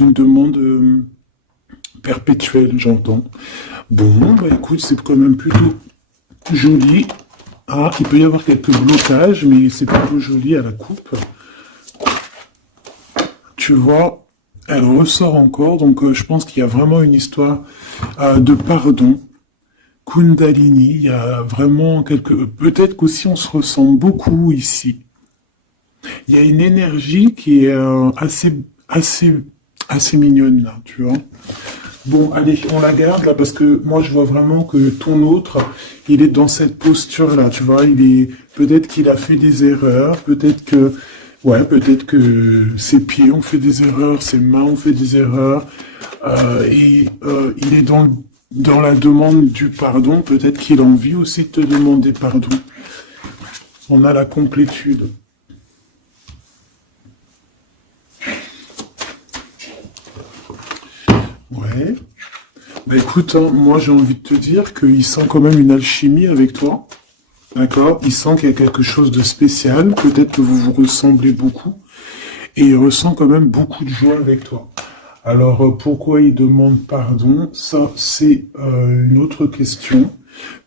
une demande perpétuelle, j'entends. Bon, bah écoute, c'est quand même plutôt joli. Ah, il peut y avoir quelques blocages, mais c'est plutôt joli à la coupe. Tu vois, elle ressort encore, donc je pense qu'il y a vraiment une histoire de pardon. Kundalini, il y a vraiment quelque... Peut-être qu'aussi on se ressent beaucoup ici. Il y a une énergie qui est assez mignonne là, tu vois. Bon, allez, on la garde là parce que moi je vois vraiment que ton autre, il est dans cette posture là, tu vois. Il est peut-être qu'il a fait des erreurs, peut-être que ses pieds ont fait des erreurs, ses mains ont fait des erreurs, il est dans la demande du pardon. Peut-être qu'il a envie aussi de te demander pardon. On a la complétude. Ouais. Bah écoute, hein, moi j'ai envie de te dire qu'il sent quand même une alchimie avec toi. D'accord? Il sent qu'il y a quelque chose de spécial. Peut-être que vous vous ressemblez beaucoup. Et il ressent quand même beaucoup de joie avec toi. Alors pourquoi il demande pardon? Ça, c'est une autre question.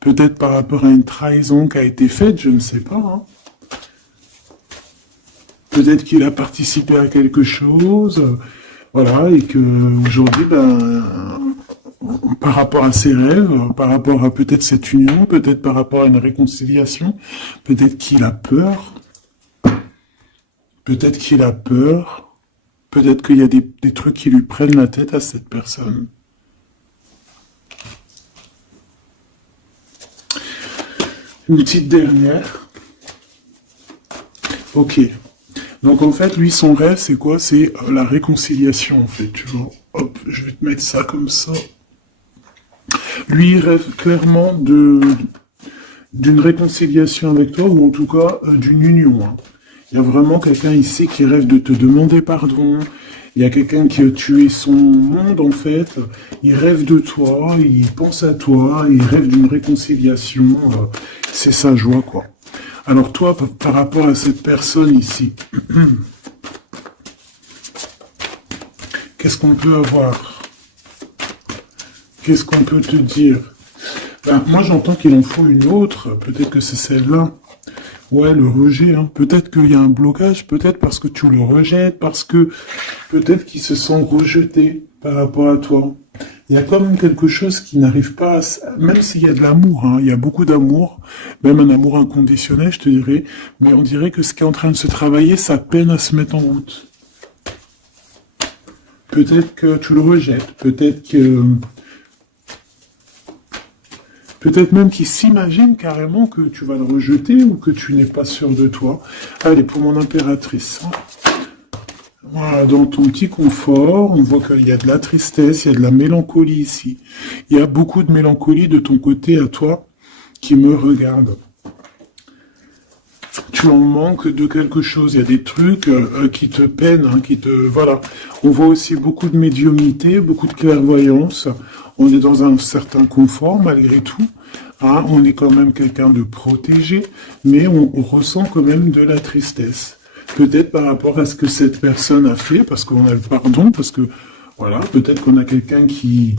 Peut-être par rapport à une trahison qui a été faite, je ne sais pas, hein. Peut-être qu'il a participé à quelque chose, voilà, et que aujourd'hui, ben, par rapport à ses rêves, par rapport à peut-être cette union, peut-être par rapport à une réconciliation, peut-être qu'il a peur, peut-être qu'il a peur, peut-être qu'il y a des trucs qui lui prennent la tête à cette personne. Une petite dernière. Ok. Donc en fait, lui, son rêve, c'est quoi? C'est la réconciliation, en fait, tu vois. Hop, je vais te mettre ça comme ça. Lui, il rêve clairement d'une réconciliation avec toi, ou en tout cas d'une union, hein. Il y a vraiment quelqu'un ici qui rêve de te demander pardon. Il y a quelqu'un qui a tué son monde, en fait. Il rêve de toi, il pense à toi, il rêve d'une réconciliation. C'est sa joie, quoi. Alors toi, par rapport à cette personne ici, qu'est-ce qu'on peut avoir? Qu'est-ce qu'on peut te dire? Ben, moi, j'entends qu'il en faut une autre. Peut-être que c'est celle-là. Ouais, le rejet, hein. Peut-être qu'il y a un blocage, peut-être parce que tu le rejettes, parce que peut-être qu'il se sent rejeté par rapport à toi. Il y a quand même quelque chose qui n'arrive pas même s'il y a de l'amour, hein, il y a beaucoup d'amour, même un amour inconditionnel, je te dirais, mais on dirait que ce qui est en train de se travailler, ça peine à se mettre en route. Peut-être que tu le rejettes, peut-être même qu'il s'imagine carrément que tu vas le rejeter ou que tu n'es pas sûr de toi. Allez, pour mon impératrice. Voilà, dans ton petit confort, on voit qu'il y a de la tristesse, il y a de la mélancolie ici. Il y a beaucoup de mélancolie de ton côté à toi qui me regarde. Tu en manques de quelque chose, il y a des trucs qui te peinent, hein, Voilà. On voit aussi beaucoup de médiumnité, beaucoup de clairvoyance. On est dans un certain confort malgré tout, hein. On est quand même quelqu'un de protégé, mais on ressent quand même de la tristesse. Peut-être par rapport à ce que cette personne a fait, parce qu'on a le pardon, parce que, voilà, peut-être qu'on a quelqu'un qui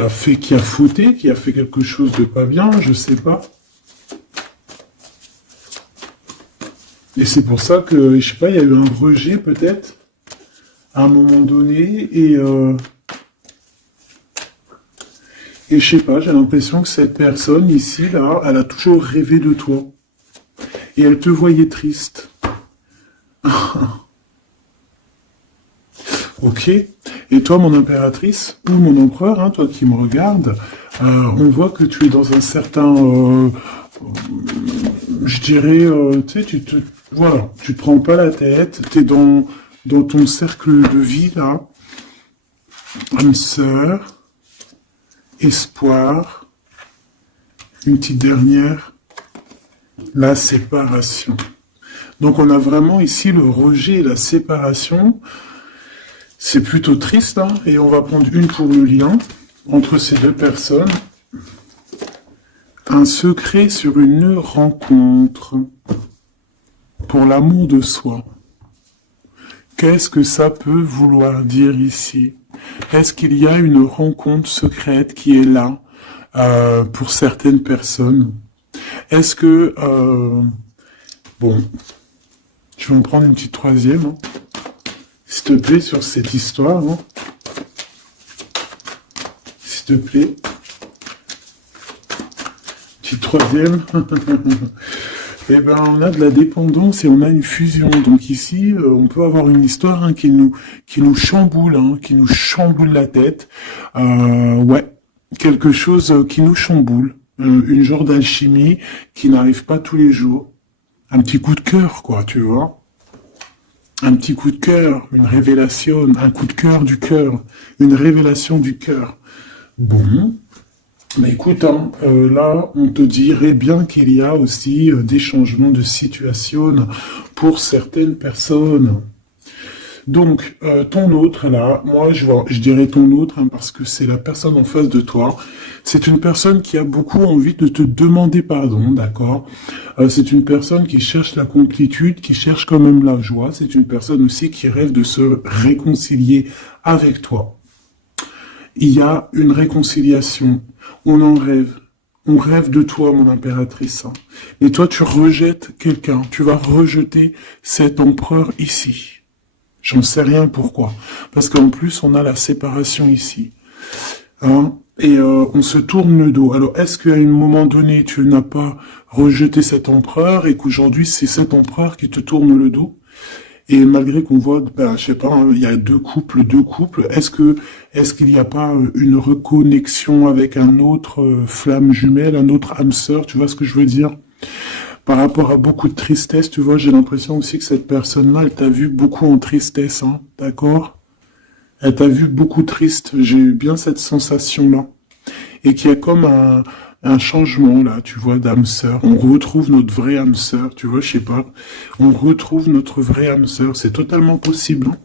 a fauté, qui a fait quelque chose de pas bien, je sais pas. Et c'est pour ça que, je sais pas, il y a eu un rejet peut-être, à un moment donné, et je sais pas, j'ai l'impression que cette personne ici, là, elle a toujours rêvé de toi. Et elle te voyait triste. Ok. Et toi, mon impératrice, ou mon empereur, hein, toi qui me regardes, on voit que tu es dans un certain, je dirais, tu sais, voilà, tu te prends pas la tête, tu es dans ton cercle de vie, là, âme sœur, espoir, une petite dernière, la séparation. Donc on a vraiment ici le rejet et la séparation. C'est plutôt triste, hein, et on va prendre une pour le lien entre ces deux personnes. Un secret sur une rencontre pour l'amour de soi. Qu'est-ce que ça peut vouloir dire ici? Est-ce qu'il y a une rencontre secrète qui est là pour certaines personnes? Est-ce que... bon, je vais en prendre une petite troisième, hein, s'il te plaît, sur cette histoire. Hein. S'il te plaît. Petite troisième. Eh ben, on a de la dépendance et on a une fusion. Donc ici, on peut avoir une histoire hein, qui nous chamboule, hein, qui nous chamboule la tête. Ouais, quelque chose qui nous chamboule. Une genre d'alchimie qui n'arrive pas tous les jours. Un petit coup de cœur, quoi, tu vois. Un petit coup de cœur, une révélation, un coup de cœur du cœur, une révélation du cœur. Bon. Mais écoute, hein, là, on te dirait bien qu'il y a aussi des changements de situation pour certaines personnes. Donc, ton autre, là, moi, je dirais ton autre, hein, parce que c'est la personne en face de toi. C'est une personne qui a beaucoup envie de te demander pardon, d'accord? C'est une personne qui cherche la complétude, qui cherche quand même la joie. C'est une personne aussi qui rêve de se réconcilier avec toi. Il y a une réconciliation. On en rêve. On rêve de toi, mon impératrice. Et toi, tu rejettes quelqu'un. Tu vas rejeter cet empereur ici. J'en sais rien pourquoi. Parce qu'en plus, on a la séparation ici. Hein? Et on se tourne le dos. Alors, est-ce qu'à un moment donné, tu n'as pas rejeté cet empereur et qu'aujourd'hui, c'est cet empereur qui te tourne le dos? Et malgré qu'on voit, ben, je sais pas, hein, il y a deux couples, est-ce qu'il n'y a pas une reconnexion avec un autre flamme jumelle, un autre âme sœur, tu vois ce que je veux dire? Par rapport à beaucoup de tristesse, tu vois, j'ai l'impression aussi que cette personne-là, elle t'a vu beaucoup en tristesse, hein, d'accord? Elle t'a vu beaucoup triste, j'ai eu bien cette sensation-là. Et qu'il y a comme un changement là, tu vois, d'âme sœur. On retrouve notre vraie âme sœur, tu vois, je sais pas. On retrouve notre vraie âme sœur, c'est totalement possible. Hein.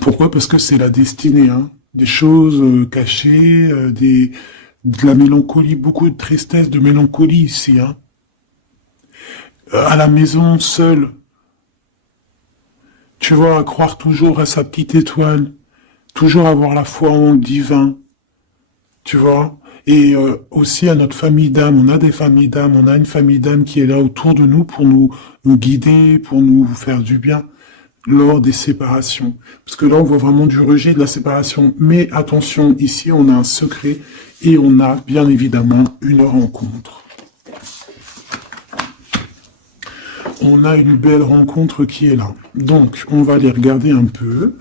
Pourquoi? Parce que c'est la destinée, hein. Des choses cachées, de la mélancolie, beaucoup de tristesse, de mélancolie ici, hein. À la maison, seul. Tu vois, à croire toujours à sa petite étoile, toujours avoir la foi en le divin, tu vois. Et aussi à notre famille d'âme, on a des familles d'âme, on a une famille d'âme qui est là autour de nous pour nous guider, pour nous faire du bien lors des séparations. Parce que là, on voit vraiment du rejet de la séparation. Mais attention, ici, on a un secret et on a bien évidemment une rencontre. On a une belle rencontre qui est là. Donc, on va aller regarder un peu.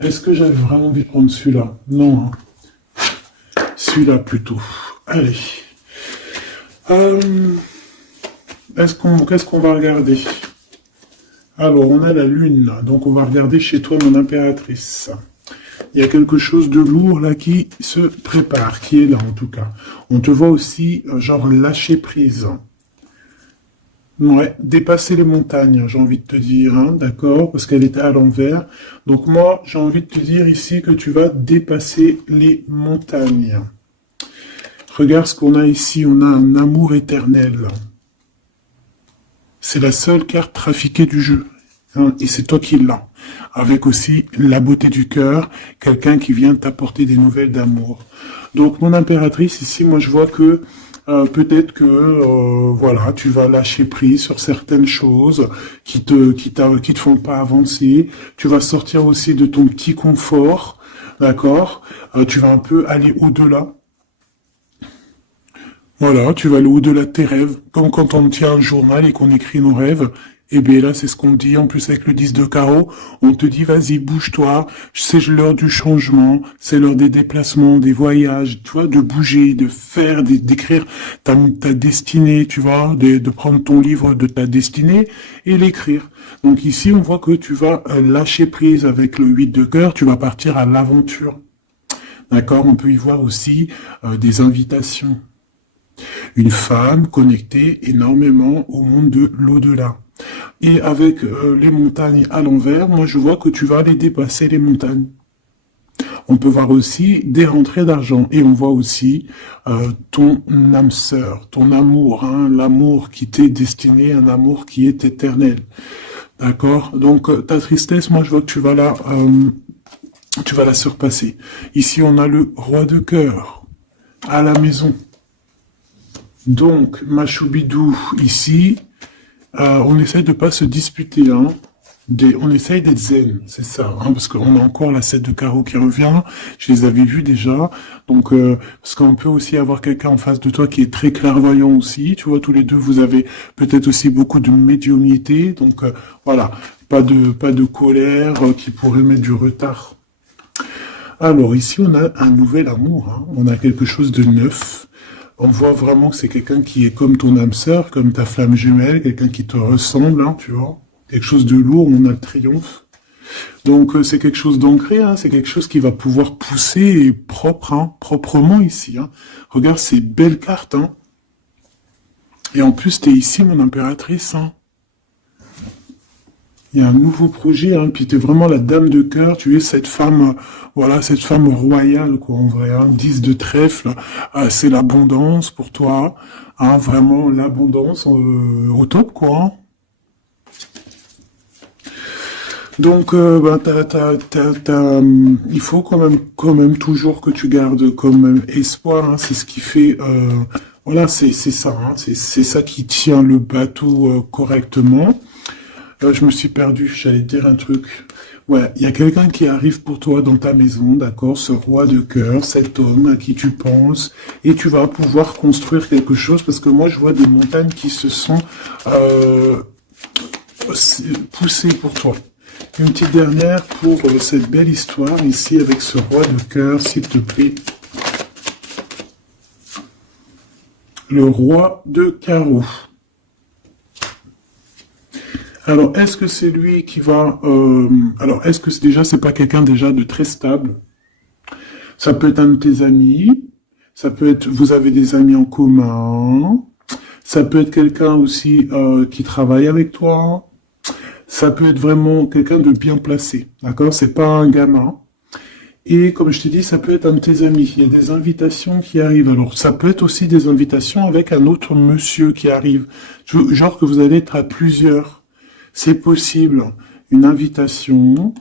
Est-ce que j'avais vraiment envie de prendre celui-là? Non, hein. Celui-là plutôt. Allez. Qu'est-ce qu'on va regarder? Alors, on a la lune. Donc, on va regarder chez toi, mon impératrice. Il y a quelque chose de lourd là qui se prépare, qui est là en tout cas. On te voit aussi, genre, lâcher prise. Ouais, dépasser les montagnes, j'ai envie de te dire, hein, d'accord, parce qu'elle était à l'envers. Donc moi, j'ai envie de te dire ici que tu vas dépasser les montagnes. Regarde ce qu'on a ici, on a un amour éternel. C'est la seule carte trafiquée du jeu, hein, et c'est toi qui l'as. Avec aussi la beauté du cœur, quelqu'un qui vient t'apporter des nouvelles d'amour. Donc mon impératrice, ici, moi je vois que peut-être que voilà, tu vas lâcher prise sur certaines choses qui te font pas avancer. Tu vas sortir aussi de ton petit confort, d'accord. Tu vas un peu aller au-delà. Voilà, tu vas aller au-delà de tes rêves, comme quand on tient un journal et qu'on écrit nos rêves. Et bien là, c'est ce qu'on te dit, en plus avec le 10 de carreau, on te dit, vas-y, bouge-toi, c'est l'heure du changement, c'est l'heure des déplacements, des voyages, tu vois, de bouger, de faire, d'écrire ta destinée, tu vois, de prendre ton livre de ta destinée et l'écrire. Donc ici, on voit que tu vas lâcher prise avec le 8 de cœur, tu vas partir à l'aventure. D'accord? On peut y voir aussi des invitations. Une femme connectée énormément au monde de l'au-delà. Et avec les montagnes à l'envers, moi je vois que tu vas aller dépasser les montagnes. On peut voir aussi des rentrées d'argent. Et on voit aussi ton âme sœur, ton amour, hein, l'amour qui t'est destiné, un amour qui est éternel. D'accord? Donc, ta tristesse, moi, je vois que tu vas la surpasser. Ici, on a le roi de cœur à la maison. Donc, ma choubidou, ici, on essaye de pas se disputer, hein. On essaye d'être zen, c'est ça, hein, parce qu'on a encore la 7 de carreau qui revient, je les avais vus déjà, donc parce qu'on peut aussi avoir quelqu'un en face de toi qui est très clairvoyant aussi, tu vois, tous les deux, vous avez peut-être aussi beaucoup de médiumnité, donc voilà, pas de colère qui pourrait mettre du retard. Alors ici, on a un nouvel amour, hein, on a quelque chose de neuf. On voit vraiment que c'est quelqu'un qui est comme ton âme sœur, comme ta flamme jumelle, quelqu'un qui te ressemble, hein, tu vois. Quelque chose de lourd, on a le triomphe. Donc c'est quelque chose d'ancré, hein, c'est quelque chose qui va pouvoir pousser et propre, hein, proprement ici. Hein. Regarde ces belles cartes. Hein. Et en plus, tu es ici, mon impératrice. Hein. Il y a un nouveau projet, hein, puis tu es vraiment la dame de cœur, tu es cette femme, voilà, cette femme royale, quoi, en vrai, hein, 10 de trèfle, c'est l'abondance pour toi, hein, vraiment l'abondance au top, quoi. Hein. Donc, ben, il faut quand même toujours que tu gardes comme espoir. Hein, c'est ce qui fait, voilà, c'est ça, hein, c'est ça qui tient le bateau correctement. Je me suis perdu, j'allais dire un truc. Ouais, il y a quelqu'un qui arrive pour toi dans ta maison, d'accord, ce roi de cœur, cet homme à qui tu penses, et tu vas pouvoir construire quelque chose, parce que moi je vois des montagnes qui se sont poussées pour toi. Une petite dernière pour cette belle histoire ici avec ce roi de cœur, s'il te plaît. Le roi de carreau. Alors, est-ce que c'est lui qui va... alors, est-ce que c'est pas quelqu'un déjà de très stable? Ça peut être un de tes amis. Ça peut être... Vous avez des amis en commun. Ça peut être quelqu'un aussi qui travaille avec toi. Ça peut être vraiment quelqu'un de bien placé. D'accord? C'est pas un gamin. Et comme je t'ai dit, ça peut être un de tes amis. Il y a des invitations qui arrivent. Alors, ça peut être aussi des invitations avec un autre monsieur qui arrive. Genre que vous allez être à plusieurs. C'est possible. Une invitation,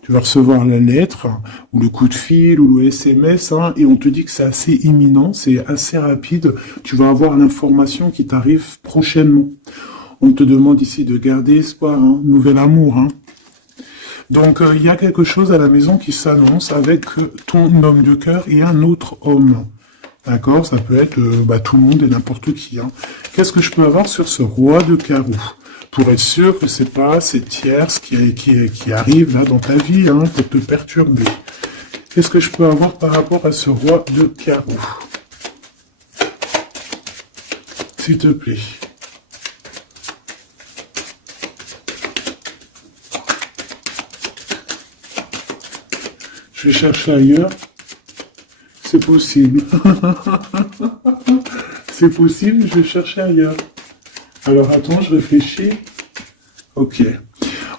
tu vas recevoir la lettre, ou le coup de fil, ou le SMS, hein, et on te dit que c'est assez imminent, c'est assez rapide. Tu vas avoir l'information qui t'arrive prochainement. On te demande ici de garder espoir, hein, nouvel amour. Hein. Donc, il y a quelque chose à la maison qui s'annonce avec ton homme de cœur et un autre homme. D'accord? Ça peut être tout le monde et n'importe qui. Hein. Qu'est-ce que je peux avoir sur ce roi de carreau? Pour être sûr que c'est pas cette tierce qui arrive là dans ta vie hein, pour te perturber. Qu'est-ce que je peux avoir par rapport à ce roi de carreau? S'il te plaît. Je vais chercher ailleurs. C'est possible. C'est possible, je vais chercher ailleurs. Alors attends, je réfléchis. Ok.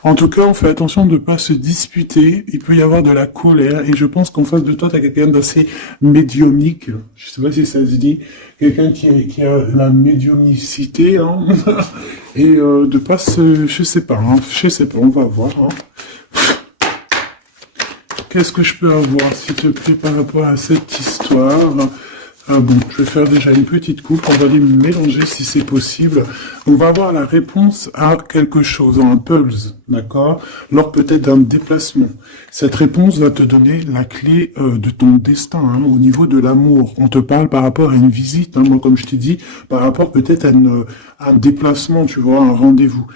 En tout cas, on fait attention de ne pas se disputer. Il peut y avoir de la colère. Et je pense qu'en face de toi, tu as quelqu'un d'assez médiumnique. Je sais pas si ça se dit. Quelqu'un qui a la médiumnicité. Hein. Et de pas se... Je sais pas, on va voir. Hein. Qu'est-ce que je peux avoir, s'il te plaît, par rapport à cette histoire? Bon, je vais faire déjà une petite coupe, on va les mélanger si c'est possible. On va avoir la réponse à quelque chose, un puzzle, d'accord? Lors peut-être d'un déplacement. Cette réponse va te donner la clé de ton destin, hein, au niveau de l'amour. On te parle par rapport à une visite, hein, moi comme je t'ai dit, par rapport peut-être à un déplacement, tu vois, un rendez-vous.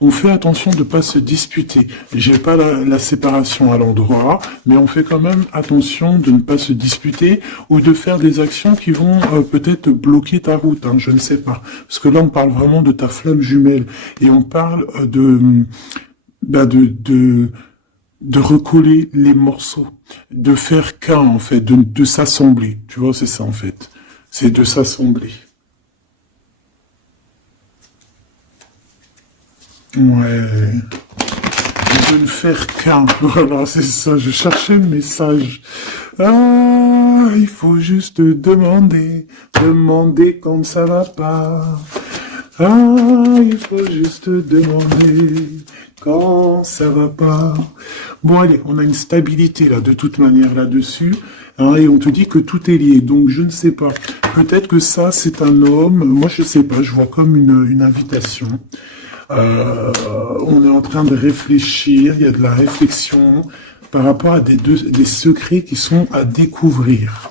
On fait attention de ne pas se disputer. J'ai pas la séparation à l'endroit, mais on fait quand même attention de ne pas se disputer ou de faire des actions qui vont peut-être bloquer ta route, hein, je ne sais pas. Parce que là, on parle vraiment de ta flamme jumelle et on parle de recoller les morceaux, de faire qu'un en fait, de s'assembler. Tu vois, c'est ça en fait. C'est de s'assembler. Ouais. De ne faire qu'un. Voilà, c'est ça. Je cherchais le message. Ah, il faut juste demander quand ça va pas. Ah, il faut juste demander quand ça va pas. Bon, allez, on a une stabilité là, de toute manière là-dessus, hein, et on te dit que tout est lié. Donc, je ne sais pas. Peut-être que ça, c'est un homme. Moi, je sais pas. Je vois comme une invitation. On est en train de réfléchir. Il y a de la réflexion par rapport à des secrets qui sont à découvrir.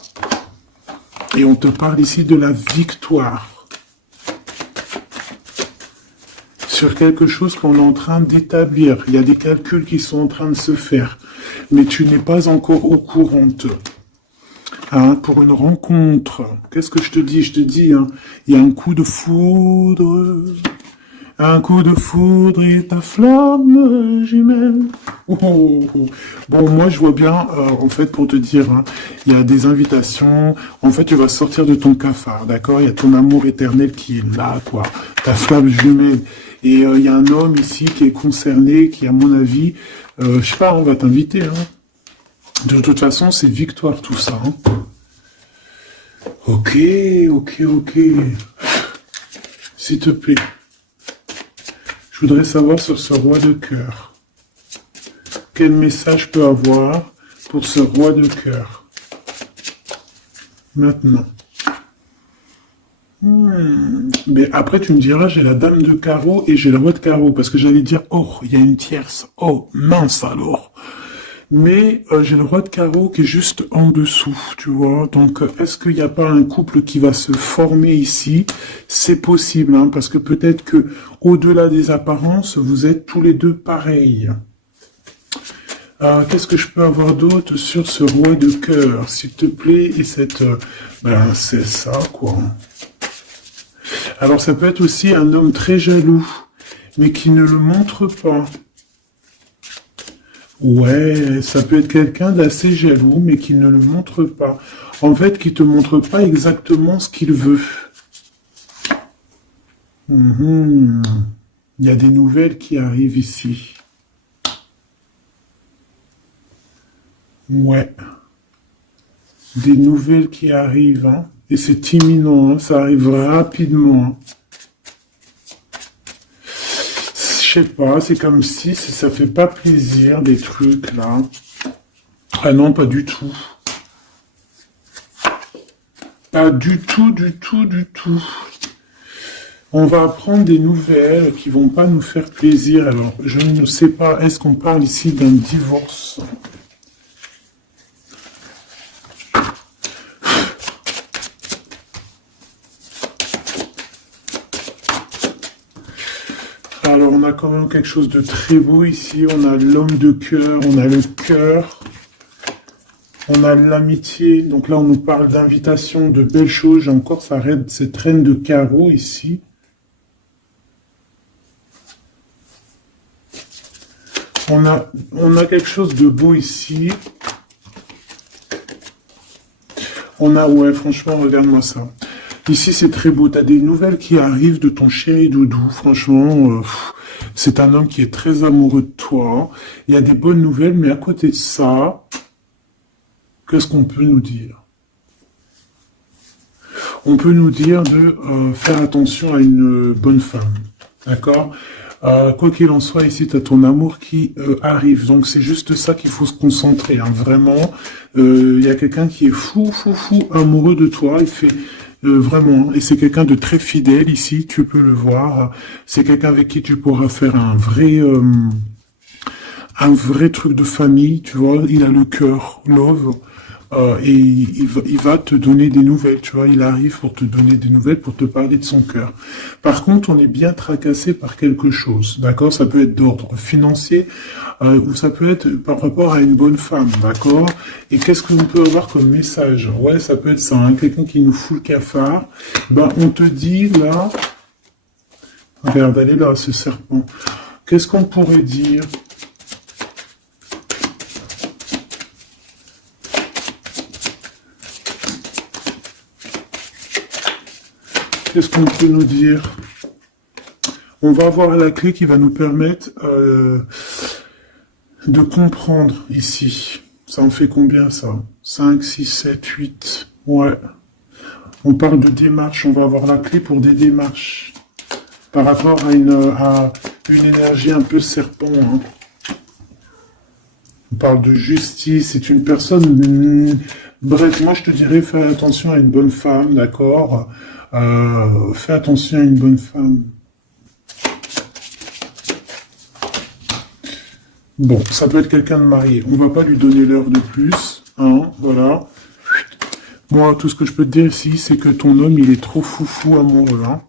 Et on te parle ici de la victoire sur quelque chose qu'on est en train d'établir. Il y a des calculs qui sont en train de se faire, mais tu n'es pas encore au courant. Hein, pour une rencontre, qu'est-ce que je te dis? Je te dis, hein, il y a un coup de foudre. Un coup de foudre et ta flamme jumelle. Oh, oh, oh. Bon, moi, je vois bien, en fait, pour te dire, hein, il y a des invitations. En fait, tu vas sortir de ton cafard, d'accord? Il y a ton amour éternel qui est là, quoi. Ta flamme jumelle. Et il y a un homme ici qui est concerné, qui, à mon avis, je sais pas, on va t'inviter. Hein. De toute façon, c'est victoire tout ça. Hein. Ok, ok, ok. S'il te plaît. Je voudrais savoir sur ce roi de cœur. Quel message je peux avoir pour ce roi de cœur? Maintenant. Mais après, tu me diras, j'ai la dame de carreau et j'ai le roi de carreau. Parce que j'allais dire, oh, il y a une tierce. Oh, mince alors. Mais j'ai le roi de carreau qui est juste en dessous, tu vois. Donc, est-ce qu'il n'y a pas un couple qui va se former ici? C'est possible, hein, parce que peut-être que au-delà des apparences, vous êtes tous les deux pareils. Qu'est-ce que je peux avoir d'autre sur ce roi de cœur, s'il te plaît? Et cette... ben, c'est ça, quoi. Alors, ça peut être aussi un homme très jaloux, mais qui ne le montre pas. Ouais, ça peut être quelqu'un d'assez jaloux, mais qui ne le montre pas. En fait, qui te montre pas exactement ce qu'il veut. Il y a des nouvelles qui arrivent ici. Ouais. Des nouvelles qui arrivent, hein. Et c'est imminent, hein. Ça arrive rapidement. Hein. Je sais pas, c'est comme si ça fait pas plaisir, des trucs, là. Ah non, pas du tout. Pas du tout, du tout, du tout. On va apprendre des nouvelles qui vont pas nous faire plaisir. Alors, je ne sais pas, est-ce qu'on parle ici d'un divorce? Alors, on a quand même quelque chose de très beau ici. On a l'homme de cœur, on a le cœur, on a l'amitié. Donc là, on nous parle d'invitation, de belles choses. J'ai encore cette reine de carreau ici. On a quelque chose de beau ici. Ouais, franchement, regarde-moi ça. Ici, c'est très beau. Tu as des nouvelles qui arrivent de ton chéri doudou. Franchement, c'est un homme qui est très amoureux de toi. Il y a des bonnes nouvelles, mais à côté de ça, qu'est-ce qu'on peut nous dire? On peut nous dire de faire attention à une bonne femme. D'accord? Quoi qu'il en soit, ici, tu as ton amour qui arrive. Donc, c'est juste ça qu'il faut se concentrer. Hein. Vraiment, il y a quelqu'un qui est fou, fou, fou amoureux de toi. Il fait vraiment, et c'est quelqu'un de très fidèle ici, tu peux le voir. C'est quelqu'un avec qui tu pourras faire un vrai truc de famille, tu vois. Il a le cœur, love. Et il va te donner des nouvelles, tu vois, il arrive pour te donner des nouvelles, pour te parler de son cœur. Par contre, on est bien tracassé par quelque chose, d'accord? Ça peut être d'ordre financier, ou ça peut être par rapport à une bonne femme, d'accord? Et qu'est-ce que l'on peut avoir comme message? Ouais, ça peut être ça, hein, quelqu'un qui nous fout le cafard. Ben, on te dit, là, regarde, elle est là, ce serpent. Qu'est-ce qu'on pourrait dire? Qu'est-ce qu'on peut nous dire? On va avoir la clé qui va nous permettre de comprendre ici. Ça en fait combien ça? 5, 6, 7, 8. Ouais. On parle de démarches. On va avoir la clé pour des démarches. par rapport à une énergie un peu serpent. Hein. On parle de justice, c'est une personne... bref, moi je te dirais, fais attention à une bonne femme, d'accord. Fais attention à une bonne femme. Bon, ça peut être quelqu'un de marié. On va pas lui donner l'heure de plus, hein, voilà. Moi, tout ce que je peux te dire ici, c'est que ton homme, il est trop foufou amoureux, hein.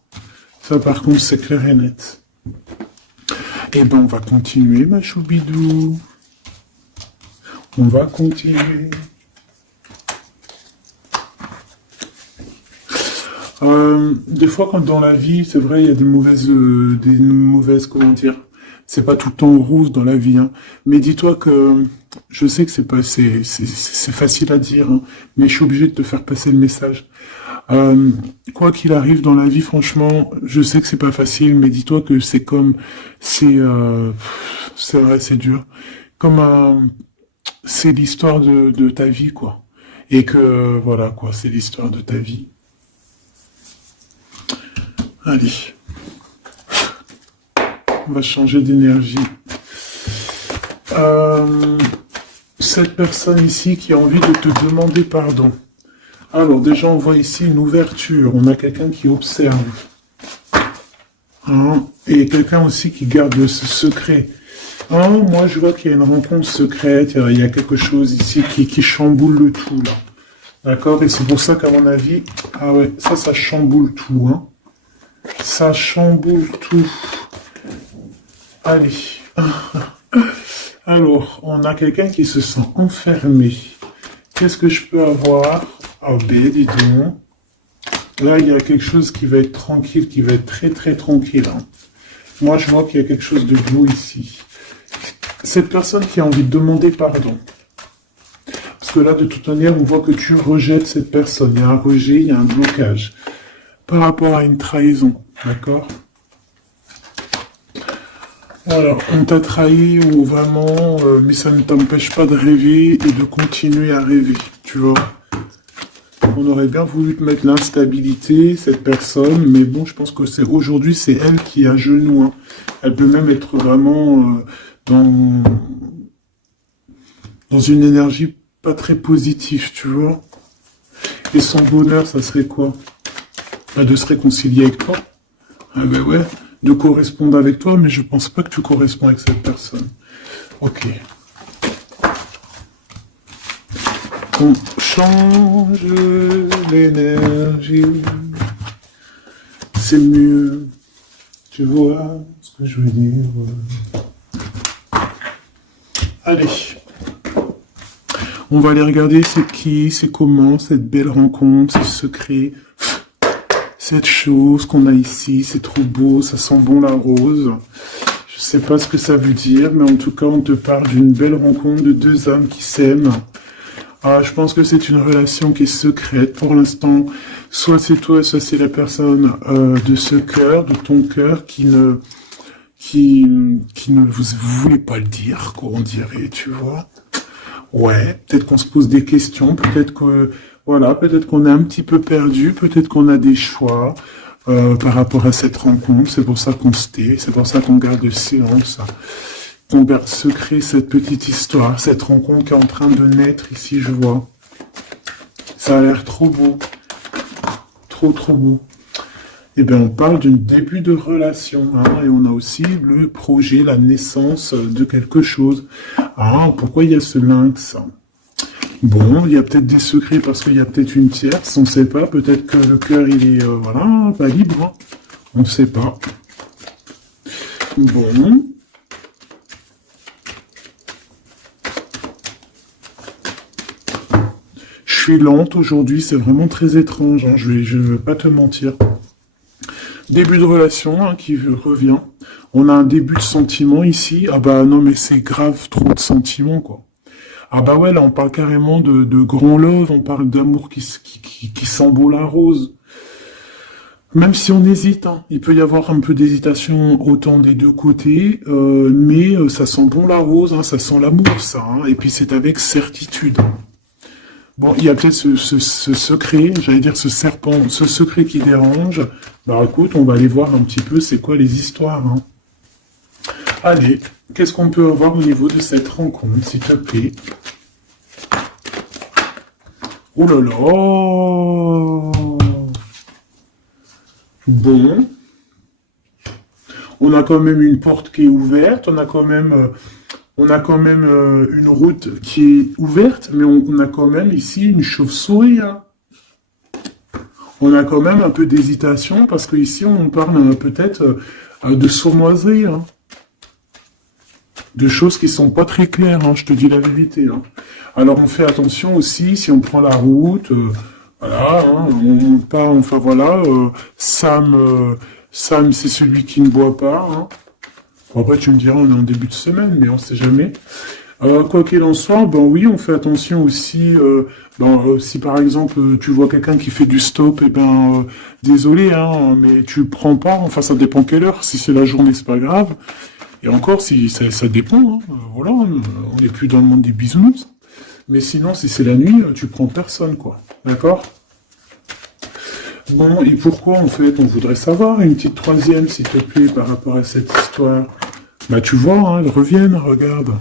Ça, par contre, c'est clair et net. Eh ben, on va continuer, ma choubidou. On va continuer. Des fois, quand dans la vie, c'est vrai, il y a des mauvaises, comment dire, c'est pas tout le temps rose dans la vie, hein. Mais dis-toi que, je sais que c'est facile à dire, hein, mais je suis obligé de te faire passer le message. Quoi qu'il arrive dans la vie, franchement, je sais que c'est pas facile, mais dis-toi que c'est vrai, c'est dur. Comme c'est l'histoire de ta vie, quoi. Et que, voilà, quoi, c'est l'histoire de ta vie. Allez. On va changer d'énergie. Cette personne ici qui a envie de te demander pardon. Alors, déjà, on voit ici une ouverture. On a quelqu'un qui observe. Hein, et quelqu'un aussi qui garde ce secret. Hein, moi, je vois qu'il y a une rencontre secrète. Il y a quelque chose ici qui chamboule le tout, là. D'accord? Et c'est pour ça qu'à mon avis... Ah ouais, ça chamboule tout, hein. Ça chamboule tout. Allez. Alors, on a quelqu'un qui se sent enfermé. Qu'est-ce que je peux avoir? Ah ben, dis donc. Là, il y a quelque chose qui va être tranquille, qui va être très très tranquille. Hein. Moi, je vois qu'il y a quelque chose de beau ici. Cette personne qui a envie de demander pardon. Parce que là, de toute manière, on voit que tu rejettes cette personne. Il y a un rejet, il y a un blocage. Par rapport à une trahison, d'accord? Voilà, on t'a trahi ou vraiment, mais ça ne t'empêche pas de rêver et de continuer à rêver, tu vois. On aurait bien voulu te mettre l'instabilité, cette personne, mais bon, je pense que aujourd'hui, c'est elle qui est à genoux. Hein. Elle peut même être vraiment dans une énergie pas très positive, tu vois. Et son bonheur, ça serait quoi? De se réconcilier avec toi. Ah ben ouais, de correspondre avec toi, mais je pense pas que tu corresponds avec cette personne. Ok. On change l'énergie. C'est mieux. Tu vois ce que je veux dire? Allez. On va aller regarder c'est qui, c'est comment, cette belle rencontre, ce secret. Cette chose qu'on a ici, c'est trop beau, ça sent bon la rose. Je sais pas ce que ça veut dire, mais en tout cas, on te parle d'une belle rencontre de deux âmes qui s'aiment. Ah, je pense que c'est une relation qui est secrète pour l'instant. Soit c'est toi, soit c'est la personne de ce cœur, de ton cœur, qui ne vous voulez pas le dire, quoi, on dirait, tu vois. Ouais, peut-être qu'on se pose des questions, peut-être que voilà, peut-être qu'on est un petit peu perdu, peut-être qu'on a des choix par rapport à cette rencontre. C'est pour ça qu'on se tait, c'est pour ça qu'on garde le silence, qu'on garde secret cette petite histoire, cette rencontre qui est en train de naître ici, je vois. Ça a l'air trop beau, trop trop beau. Eh bien, on parle d'un début de relation, hein, et on a aussi le projet, la naissance de quelque chose. Ah, pourquoi il y a ce lynx? Bon, il y a peut-être des secrets parce qu'il y a peut-être une tierce, on ne sait pas. Peut-être que le cœur, il est, voilà, pas libre. Hein. On ne sait pas. Bon. Je suis lente aujourd'hui, c'est vraiment très étrange. Hein, je ne veux pas te mentir. Début de relation hein, qui revient. On a un début de sentiment ici. Ah bah non, mais c'est grave, trop de sentiments, quoi. Ah bah ouais, là on parle carrément de grand love, on parle d'amour qui sent beau la rose. Même si on hésite, hein, il peut y avoir un peu d'hésitation autant des deux côtés, mais ça sent bon la rose, hein, ça sent l'amour ça, hein, et puis c'est avec certitude. Bon, il y a peut-être ce secret, j'allais dire ce serpent, ce secret qui dérange. Bah écoute, on va aller voir un petit peu c'est quoi les histoires. Hein. Allez, qu'est-ce qu'on peut avoir au niveau de cette rencontre, s'il te plaît? Oh là là! Bon. On a quand même une porte qui est ouverte, on a quand même une route qui est ouverte, mais on a quand même ici une chauve-souris. Hein. On a quand même un peu d'hésitation parce qu'ici on parle peut-être de sournoiserie, hein. De choses qui sont pas très claires, hein, je te dis la vérité. Hein. Alors on fait attention aussi si on prend la route, voilà, hein, on part, enfin voilà, Sam c'est celui qui ne boit pas. Hein. Bon, après tu me diras on est en début de semaine, mais on sait jamais. Quoi qu'il en soit, ben oui, on fait attention aussi. Si par exemple tu vois quelqu'un qui fait du stop, et ben désolé, hein, mais tu prends pas. Enfin, ça dépend quelle heure. Si c'est la journée, c'est pas grave. Et encore, si ça dépend. Hein, voilà, on n'est plus dans le monde des bisounours. Mais sinon, si c'est la nuit, tu prends personne, quoi. D'accord? Bon, et pourquoi en fait on voudrait savoir une petite troisième, s'il te plaît, par rapport à cette histoire? Bah tu vois, hein, elles reviennent, regarde.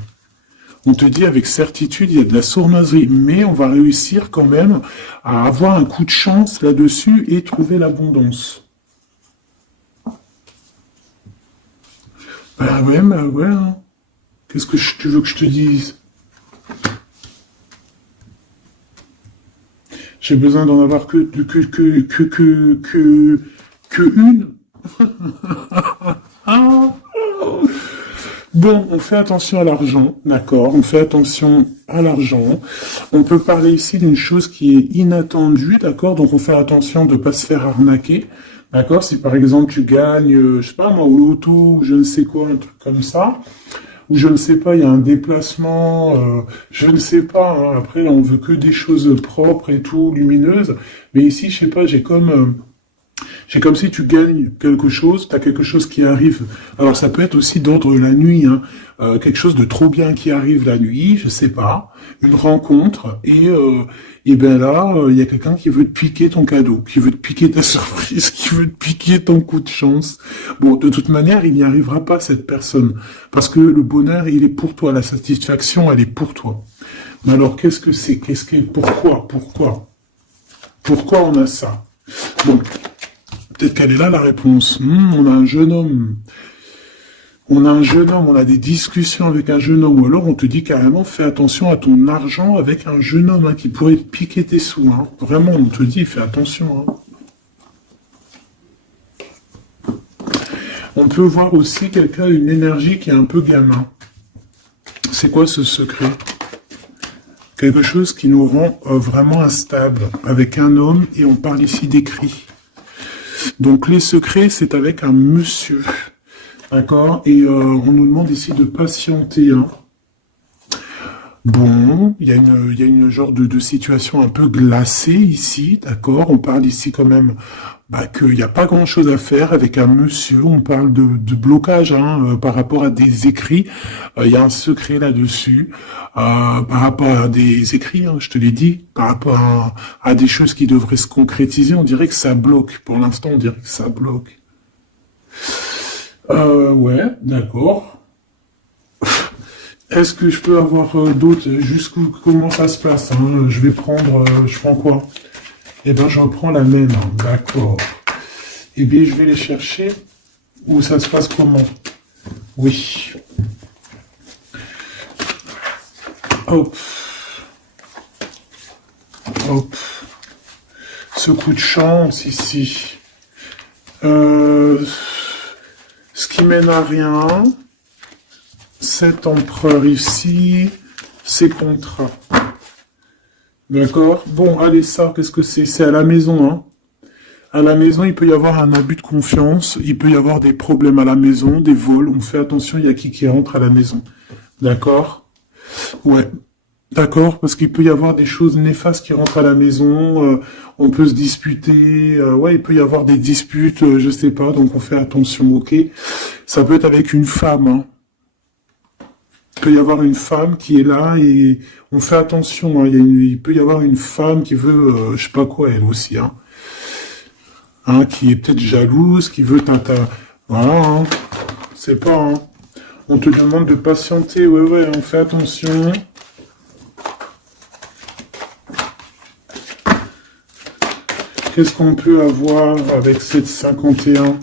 On te dit avec certitude, il y a de la sournoiserie, mais on va réussir quand même à avoir un coup de chance là-dessus et trouver l'abondance. Bah ouais, hein. Qu'est-ce que tu veux que je te dise? J'ai besoin d'en avoir que une. Ah. Bon, on fait attention à l'argent, d'accord, on fait attention à l'argent. On peut parler ici d'une chose qui est inattendue, d'accord, donc on fait attention de ne pas se faire arnaquer, d'accord, si par exemple tu gagnes, je sais pas moi, au loto, ou je ne sais quoi, un truc comme ça, ou je ne sais pas, il y a un déplacement, je ne sais pas, hein, après on veut que des choses propres et tout, lumineuses, mais ici, je sais pas, c'est comme si tu gagnes quelque chose, tu as quelque chose qui arrive. Alors ça peut être aussi d'ordre la nuit, hein. Quelque chose de trop bien qui arrive la nuit, je sais pas, une rencontre, et ben là, il y a quelqu'un qui veut te piquer ton cadeau, qui veut te piquer ta surprise, qui veut te piquer ton coup de chance. Bon, de toute manière, il n'y arrivera pas cette personne, parce que le bonheur, il est pour toi, la satisfaction, elle est pour toi. Mais alors, qu'est-ce que c'est? Pourquoi on a ça? Bon, peut-être qu'elle est là la réponse. On a un jeune homme. On a des discussions avec un jeune homme. Ou alors on te dit carrément, fais attention à ton argent avec un jeune homme hein, qui pourrait te piquer tes sous. Hein. Vraiment, on te dit, fais attention. Hein. On peut voir aussi quelqu'un, une énergie qui est un peu gamin. C'est quoi ce secret? Quelque chose qui nous rend vraiment instable avec un homme et on parle ici d'écrit. Donc les secrets, c'est avec un monsieur, d'accord? Et on nous demande ici de patienter. Hein. Bon, il y a une genre de situation un peu glacée ici, d'accord? On parle ici quand même qu'il n'y a pas grand-chose à faire avec un monsieur. On parle de blocage hein, par rapport à des écrits. Il y a un secret là-dessus. Par rapport à des écrits, hein, je te l'ai dit, par rapport à des choses qui devraient se concrétiser, on dirait que ça bloque. Pour l'instant, on dirait que ça bloque. Ouais, d'accord. Est-ce que je peux avoir d'autres comment ça se passe hein? Je vais prendre, je prends quoi? Eh ben, je reprends la même, hein. D'accord. Eh bien, je vais les chercher. Où ça se passe comment? Oui. Hop. Hop. Ce coup de chance ici. Ce qui mène à rien. Cet empereur ici. Ces contrats. D'accord? Bon, allez, ça, qu'est-ce que c'est? C'est à la maison, hein. À la maison, il peut y avoir un abus de confiance, il peut y avoir des problèmes à la maison, des vols, on fait attention, il y a qui rentre à la maison. D'accord? Ouais. D'accord, parce qu'il peut y avoir des choses néfastes qui rentrent à la maison, on peut se disputer, ouais, il peut y avoir des disputes, je sais pas, donc on fait attention, ok? Ça peut être avec une femme, hein. Il peut y avoir une femme qui est là et on fait attention. Hein, il peut y avoir une femme qui veut, je sais pas quoi, elle aussi, hein, qui est peut-être jalouse, qui veut voilà, hein, c'est pas, hein. On te demande de patienter, ouais, on fait attention. Qu'est-ce qu'on peut avoir avec cette 51?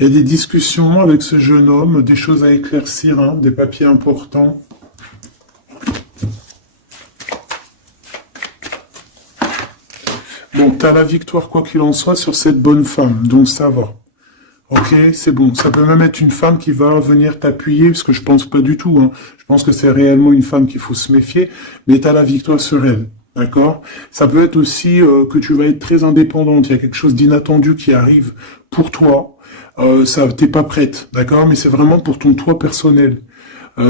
Il y a des discussions avec ce jeune homme, des choses à éclaircir, hein, des papiers importants. Bon, t'as la victoire quoi qu'il en soit sur cette bonne femme, donc ça va. Ok, c'est bon. Ça peut même être une femme qui va venir t'appuyer, parce que je pense pas du tout, hein. Je pense que c'est réellement une femme qu'il faut se méfier, mais t'as la victoire sur elle. D'accord? Ça peut être aussi que tu vas être très indépendante. Il y a quelque chose d'inattendu qui arrive pour toi. T'es pas prête, d'accord? Mais c'est vraiment pour ton toi personnel.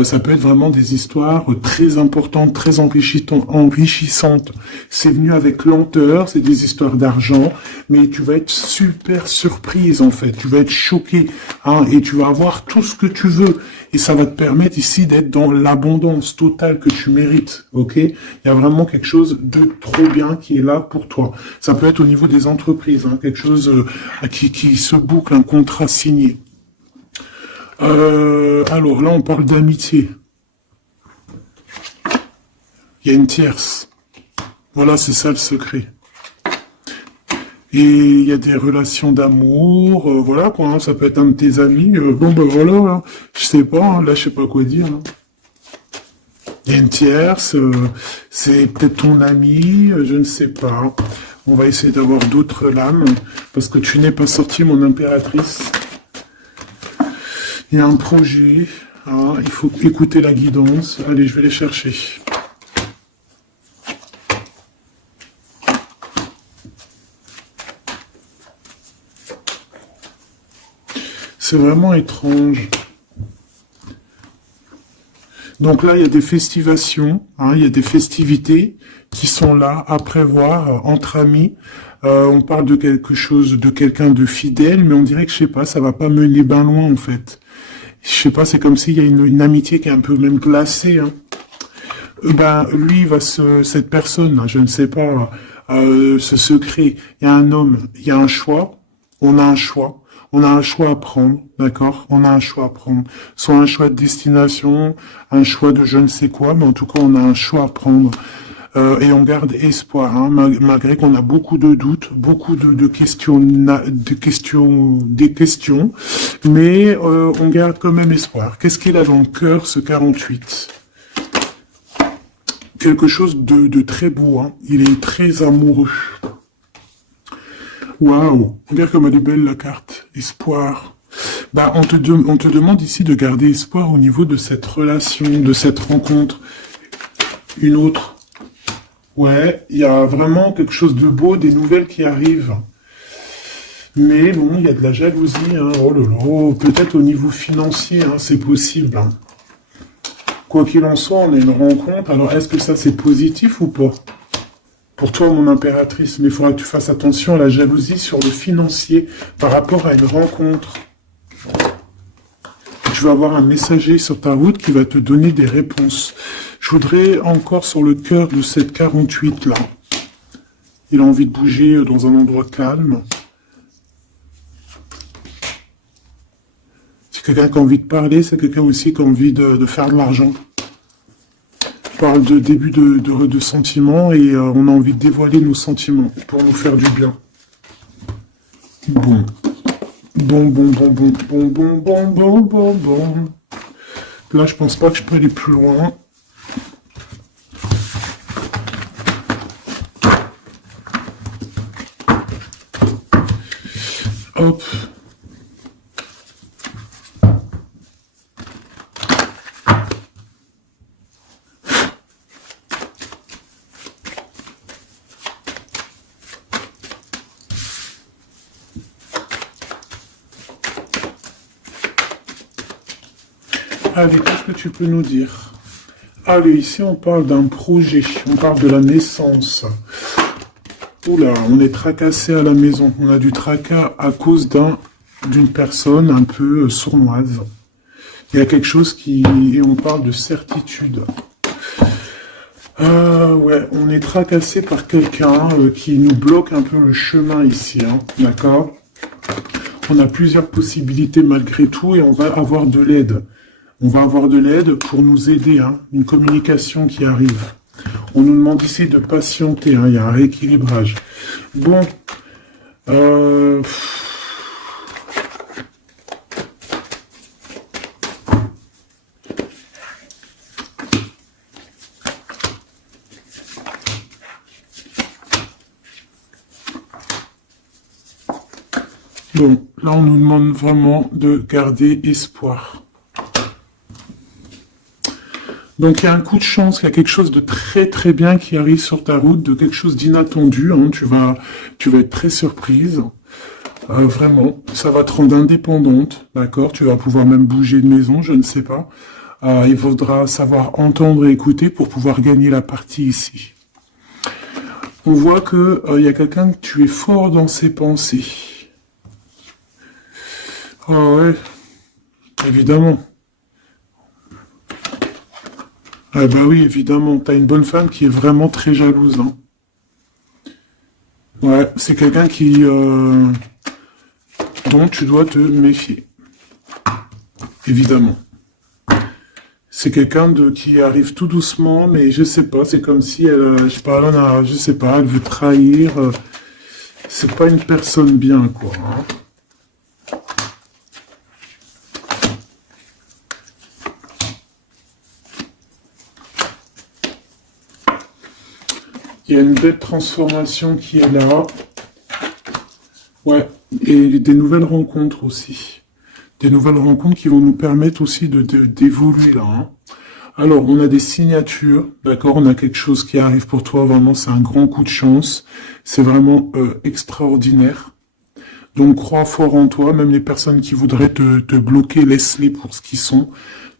Ça peut être vraiment des histoires très importantes, très enrichissantes. C'est venu avec lenteur, c'est des histoires d'argent, mais tu vas être super surprise en fait. Tu vas être choquée, hein, et tu vas avoir tout ce que tu veux. Et ça va te permettre ici d'être dans l'abondance totale que tu mérites, ok? Il y a vraiment quelque chose de trop bien qui est là pour toi. Ça peut être au niveau des entreprises, hein, quelque chose qui se boucle, un contrat signé. Alors là, on parle d'amitié. Il y a une tierce. Voilà, c'est ça le secret. Et il y a des relations d'amour, voilà quoi, hein, ça peut être un de tes amis. Bon ben voilà, hein, je sais pas, hein, là je sais pas quoi dire. Hein. Il y a une tierce, c'est peut-être ton ami, je ne sais pas. On va essayer d'avoir d'autres lames, parce que tu n'es pas sorti, mon impératrice. Il y a un projet, hein, il faut écouter la guidance. Allez, je vais les chercher. C'est vraiment étrange. Donc là, il y a des festivations, hein, il y a des festivités qui sont là à prévoir entre amis. On parle de quelque chose, de quelqu'un de fidèle, mais on dirait que, je sais pas, ça va pas mener bien loin en fait. Je sais pas, c'est comme s'il y a une amitié qui est un peu même glacée. Hein. Lui, cette personne, je ne sais pas, ce secret, il y a un homme, il y a un choix, on a un choix. On a un choix à prendre, d'accord? On a un choix à prendre. Soit un choix de destination, un choix de je ne sais quoi, mais en tout cas, on a un choix à prendre. Et on garde espoir, hein, malgré qu'on a beaucoup de doutes, beaucoup de questions, des questions, mais on garde quand même espoir. Qu'est-ce qu'il a dans le cœur, ce 48? Quelque chose de très beau, hein. Il est très amoureux. Waouh, regarde comme elle est belle la carte. Espoir. On te demande ici de garder espoir au niveau de cette relation, de cette rencontre. Une autre. Ouais, il y a vraiment quelque chose de beau, des nouvelles qui arrivent. Mais bon, il y a de la jalousie. Hein. Oh là là, peut-être au niveau financier, hein, c'est possible. Hein. Quoi qu'il en soit, on a une rencontre. Alors, est-ce que ça, c'est positif ou pas? Pour toi, mon impératrice, mais il faudra que tu fasses attention à la jalousie sur le financier par rapport à une rencontre. Tu vas avoir un messager sur ta route qui va te donner des réponses. Je voudrais encore sur le cœur de cette 48 là. Il a envie de bouger dans un endroit calme. C'est quelqu'un qui a envie de parler, c'est quelqu'un aussi qui a envie de faire de l'argent. On parle de début de sentiments et on a envie de dévoiler nos sentiments pour nous faire du bien. Bon. Bon. Là, je pense pas que je peux aller plus loin. Hop. Allez, qu'est-ce que tu peux nous dire? Allez, ici on parle d'un projet, on parle de la naissance. Oula, on est tracassé à la maison, on a du tracas à cause d'un d'une personne un peu sournoise. Il y a quelque chose qui... Et on parle de certitude. Ouais, on est tracassé par quelqu'un qui nous bloque un peu le chemin ici, hein, d'accord? On a plusieurs possibilités malgré tout et on va avoir de l'aide. On va avoir de l'aide pour nous aider, hein, une communication qui arrive. On nous demande ici de patienter, hein, il y a un rééquilibrage. Bon, bon, là on nous demande vraiment de garder espoir. Donc il y a un coup de chance, il y a quelque chose de très très bien qui arrive sur ta route, de quelque chose d'inattendu, hein, tu vas être très surprise. Vraiment, ça va te rendre indépendante, d'accord? Tu vas pouvoir même bouger de maison, je ne sais pas. Il faudra savoir entendre et écouter pour pouvoir gagner la partie ici. On voit que y a quelqu'un que tu es fort dans ses pensées. Ah ouais, évidemment. Ah bah oui, évidemment. T'as une bonne femme qui est vraiment très jalouse, hein. Ouais, c'est quelqu'un qui dont tu dois te méfier. Évidemment. C'est quelqu'un qui arrive tout doucement, mais je sais pas, c'est comme si elle, je sais pas, je sais pas, elle veut trahir. C'est pas une personne bien, quoi, hein. Il y a une belle transformation qui est là. Ouais, et des nouvelles rencontres aussi. Des nouvelles rencontres qui vont nous permettre aussi d'évoluer là, hein. Alors, on a des signatures, d'accord? On a quelque chose qui arrive pour toi, vraiment, c'est un grand coup de chance. C'est vraiment extraordinaire. Donc, crois fort en toi, même les personnes qui voudraient te bloquer, laisse-les pour ce qu'ils sont.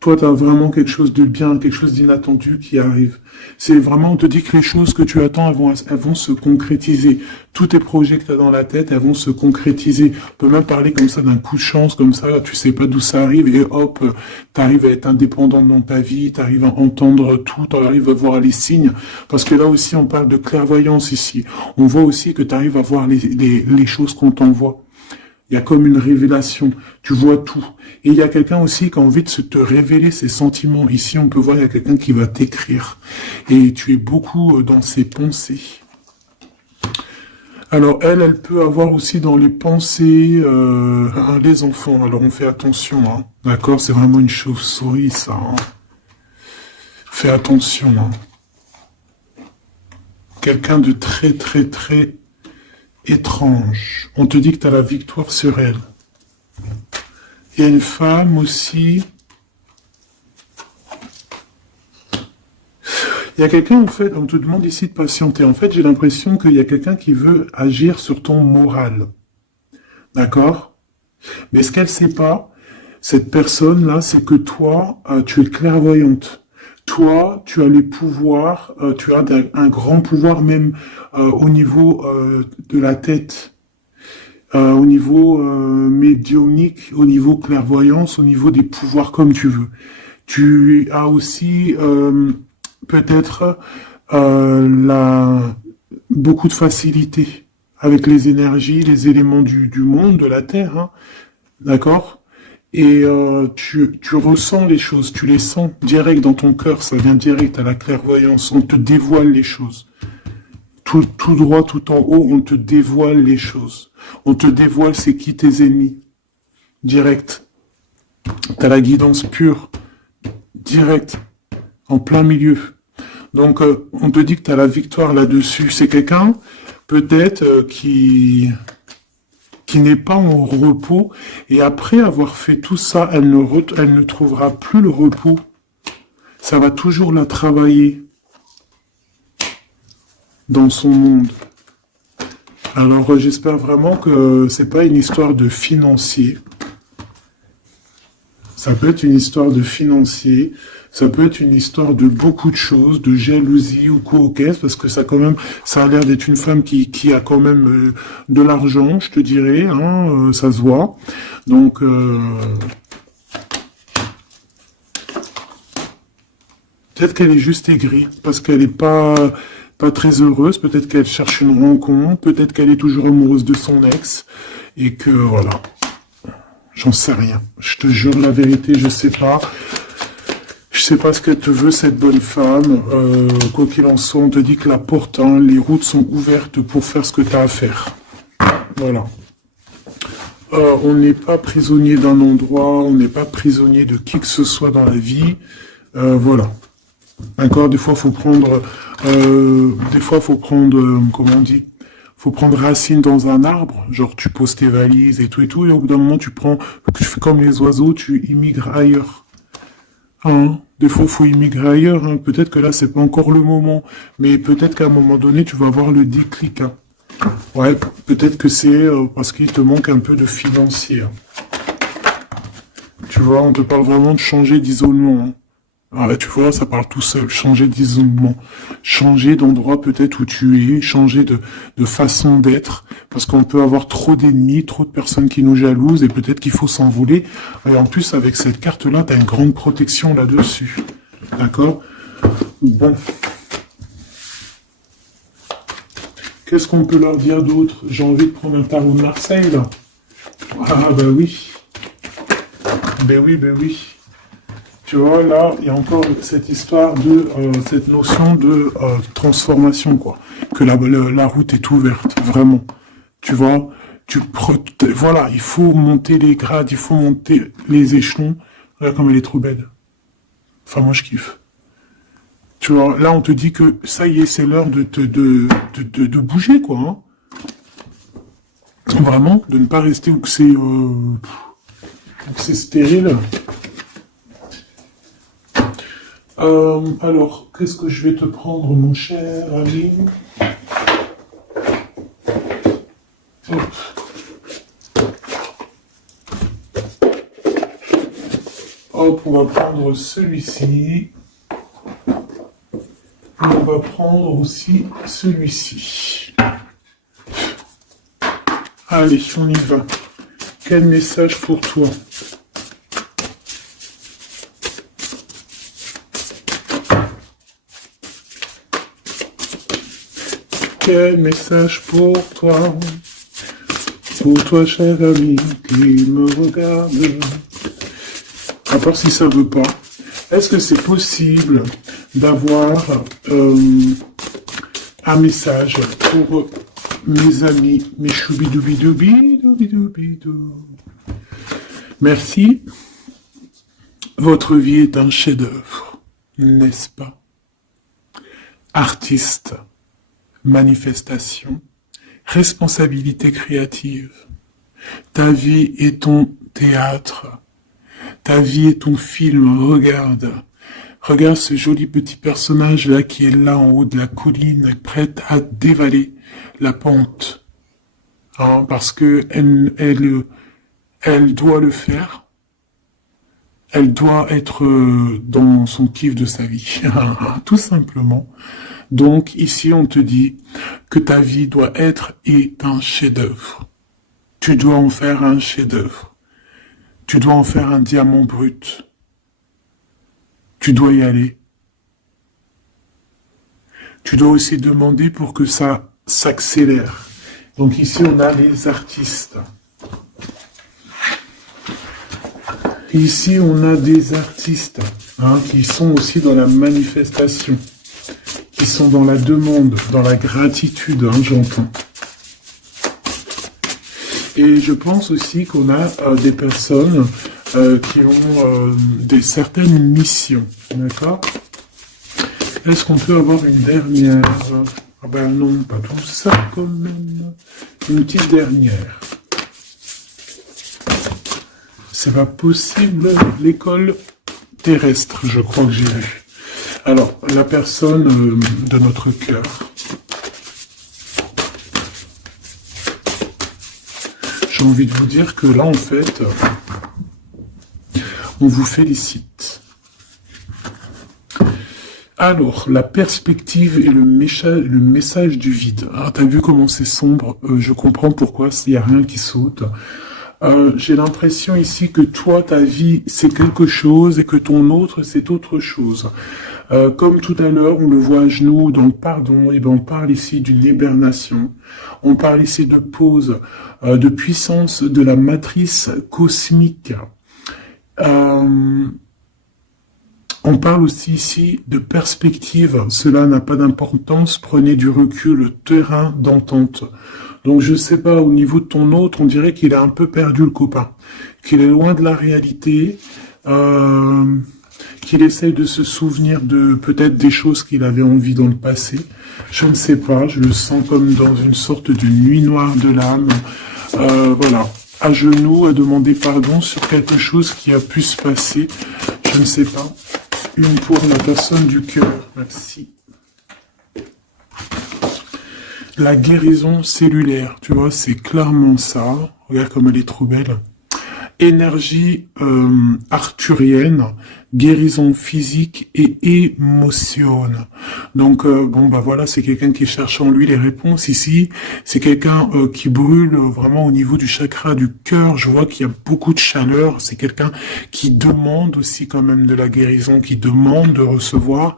Toi, tu as vraiment quelque chose de bien, quelque chose d'inattendu qui arrive. C'est vraiment, on te dit que les choses que tu attends, elles vont se concrétiser. Tous tes projets que tu as dans la tête, elles vont se concrétiser. On peut même parler comme ça d'un coup de chance, comme ça, tu sais pas d'où ça arrive, et hop, tu arrives à être indépendant dans ta vie, tu arrives à entendre tout, tu arrives à voir les signes. Parce que là aussi, on parle de clairvoyance ici. On voit aussi que tu arrives à voir les choses qu'on t'envoie. Il y a comme une révélation, tu vois tout. Et il y a quelqu'un aussi qui a envie de te révéler ses sentiments. Ici, on peut voir, il y a quelqu'un qui va t'écrire. Et tu es beaucoup dans ses pensées. Alors, elle peut avoir aussi dans les pensées les enfants. Alors, on fait attention, hein. D'accord? C'est vraiment une chauve-souris, ça, hein. Fais attention, hein. Quelqu'un de très, très, très étrange. On te dit que tu as la victoire sur elle. Il y a une femme aussi. Il y a quelqu'un, en fait, on te demande ici de patienter. En fait, j'ai l'impression qu'il y a quelqu'un qui veut agir sur ton moral. D'accord? Mais ce qu'elle ne sait pas, cette personne-là, c'est que toi, tu es clairvoyante. Toi, tu as les pouvoirs, tu as un grand pouvoir même au niveau de la tête, au niveau médiumnique, au niveau clairvoyance, au niveau des pouvoirs comme tu veux. Tu as aussi peut-être beaucoup de facilité avec les énergies, les éléments du monde, de la Terre, hein, d'accord? Et tu ressens les choses, tu les sens direct dans ton cœur, ça vient direct à la clairvoyance, on te dévoile les choses. Tout droit, tout en haut, on te dévoile les choses. On te dévoile c'est qui tes ennemis. Direct. T'as la guidance pure. Direct. En plein milieu. Donc, on te dit que t'as la victoire là-dessus. C'est quelqu'un, peut-être, qui n'est pas en repos, et après avoir fait tout ça, elle ne trouvera plus le repos. Ça va toujours la travailler dans son monde. Alors j'espère vraiment que c'est pas une histoire de financier. Ça peut être une histoire de financier, ça peut être une histoire de beaucoup de choses, de jalousie ou quoi au caisse, parce que ça quand même, ça a l'air d'être une femme qui a quand même de l'argent, je te dirais, hein, ça se voit. Donc, peut-être qu'elle est juste aigrie, parce qu'elle n'est pas très heureuse, peut-être qu'elle cherche une rencontre, peut-être qu'elle est toujours amoureuse de son ex, et que, voilà. J'en sais rien. Je te jure la vérité, je sais pas. Je sais pas ce qu'elle te veut, cette bonne femme. Quoi qu'il en soit, on te dit que la porte, hein, les routes sont ouvertes pour faire ce que tu as à faire. Voilà. On n'est pas prisonnier d'un endroit, on n'est pas prisonnier de qui que ce soit dans la vie. Voilà. D'accord, des fois, faut prendre, comment on dit, faut prendre racine dans un arbre, genre tu poses tes valises et tout, et au bout d'un moment, tu fais comme les oiseaux, tu immigres ailleurs. Hein, des fois, faut immigrer ailleurs, hein. Peut-être que là, c'est pas encore le moment, mais peut-être qu'à un moment donné, tu vas avoir le déclic, hein. Ouais, peut-être que c'est parce qu'il te manque un peu de financier, hein. Tu vois, on te parle vraiment de changer d'isolement, hein. Ah, tu vois, ça parle tout seul. Changer d'isolement. Changer d'endroit peut-être où tu es. Changer de façon d'être. Parce qu'on peut avoir trop d'ennemis, trop de personnes qui nous jalousent et peut-être qu'il faut s'envoler. Et en plus, avec cette carte-là, tu as une grande protection là-dessus. D'accord? Bon. Qu'est-ce qu'on peut leur dire d'autre? J'ai envie de prendre un tarot de Marseille, là. Ah, bah oui. Ben oui, ben oui. Tu vois, là, il y a encore cette histoire de, cette notion de transformation, quoi. Que la route est ouverte, vraiment. Tu vois, voilà, il faut monter les grades, il faut monter les échelons. Regarde comme elle est trop belle. Enfin, moi, je kiffe. Tu vois, là, on te dit que ça y est, c'est l'heure de bouger, quoi. Hein. Vraiment, de ne pas rester où que c'est stérile. Alors, qu'est-ce que je vais te prendre, mon cher ami? Hop. Hop, on va prendre celui-ci. On va prendre aussi celui-ci. Allez, on y va. Quel message pour toi? Quel message pour toi, cher ami, qui me regarde. À part si ça veut pas. Est-ce que c'est possible d'avoir un message pour mes amis, mes choubidoubidoubidoubidoubidou. Merci. Votre vie est un chef-d'œuvre, n'est-ce pas? Artiste. Manifestation, responsabilité créative. Ta vie est ton théâtre. Ta vie est ton film. Regarde. Regarde ce joli petit personnage-là qui est là en haut de la colline, prête à dévaler la pente. Hein, parce que elle doit le faire. Elle doit être dans son kiff de sa vie. Tout simplement. Donc ici on te dit que ta vie doit être un chef-d'œuvre. Tu dois en faire un chef-d'œuvre. Tu dois en faire un diamant brut. Tu dois y aller. Tu dois aussi demander pour que ça s'accélère. Donc ici on a les artistes. Ici on a des artistes qui sont aussi dans la manifestation. Qui sont dans la demande, dans la gratitude, j'entends. Et je pense aussi qu'on a des personnes qui ont certaines missions, d'accord? Est-ce qu'on peut avoir une dernière? Ah ben non, pas tout ça quand même. Une petite dernière. C'est pas possible, l'école terrestre, je crois que j'ai vu. Alors, la personne de notre cœur. J'ai envie de vous dire que là, en fait, On vous félicite. Alors, la perspective et le message du vide. Ah, t'as vu comment c'est sombre? Je comprends pourquoi il n'y a rien qui saute. J'ai l'impression ici que toi, ta vie, c'est quelque chose et que ton autre, c'est autre chose. Comme tout à l'heure, on le voit à genoux dans le pardon, et ben on parle ici d'une hibernation. On parle ici de pause, de puissance de la matrice cosmique. On parle aussi ici de perspective. Cela n'a pas d'importance. Prenez du recul, terrain d'entente. Donc je sais pas, au niveau de ton autre, on dirait qu'il a un peu perdu le copain, qu'il est loin de la réalité, qu'il essaye de se souvenir de peut-être des choses qu'il avait envie dans le passé. Je ne sais pas, je le sens comme dans une sorte de nuit noire de l'âme. Voilà, à genoux, à demander pardon sur quelque chose qui a pu se passer. Je ne sais pas. Une pour la personne du cœur. Merci. La guérison cellulaire, tu vois, c'est clairement ça. Regarde comme elle est trop belle. Énergie arthurienne, guérison physique et émotion. Donc, bon, bah voilà, c'est quelqu'un qui cherche en lui les réponses ici. C'est quelqu'un qui brûle vraiment au niveau du chakra du cœur. Je vois qu'il y a beaucoup de chaleur. C'est quelqu'un qui demande aussi quand même de la guérison, qui demande de recevoir.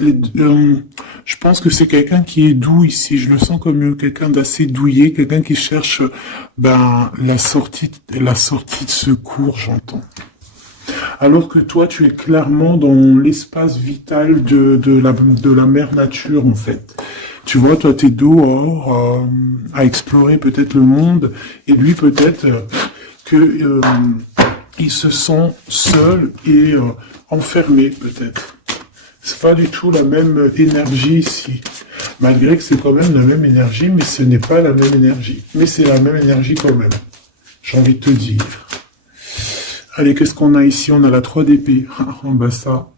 Je pense que c'est quelqu'un qui est doux ici. Je le sens comme quelqu'un d'assez douillet, quelqu'un qui cherche la sortie de secours, j'entends. Alors que toi, tu es clairement dans l'espace vital de la mère nature, en fait. Tu vois, toi, t'es dehors à explorer peut-être le monde, et lui, peut-être que il se sent seul et enfermé, peut-être. C'est pas du tout la même énergie ici. Malgré que c'est quand même la même énergie, mais ce n'est pas la même énergie. Mais c'est la même énergie quand même. J'ai envie de te dire. Allez, qu'est-ce qu'on a ici? On a la 3 d'épée. Oh, bah ça.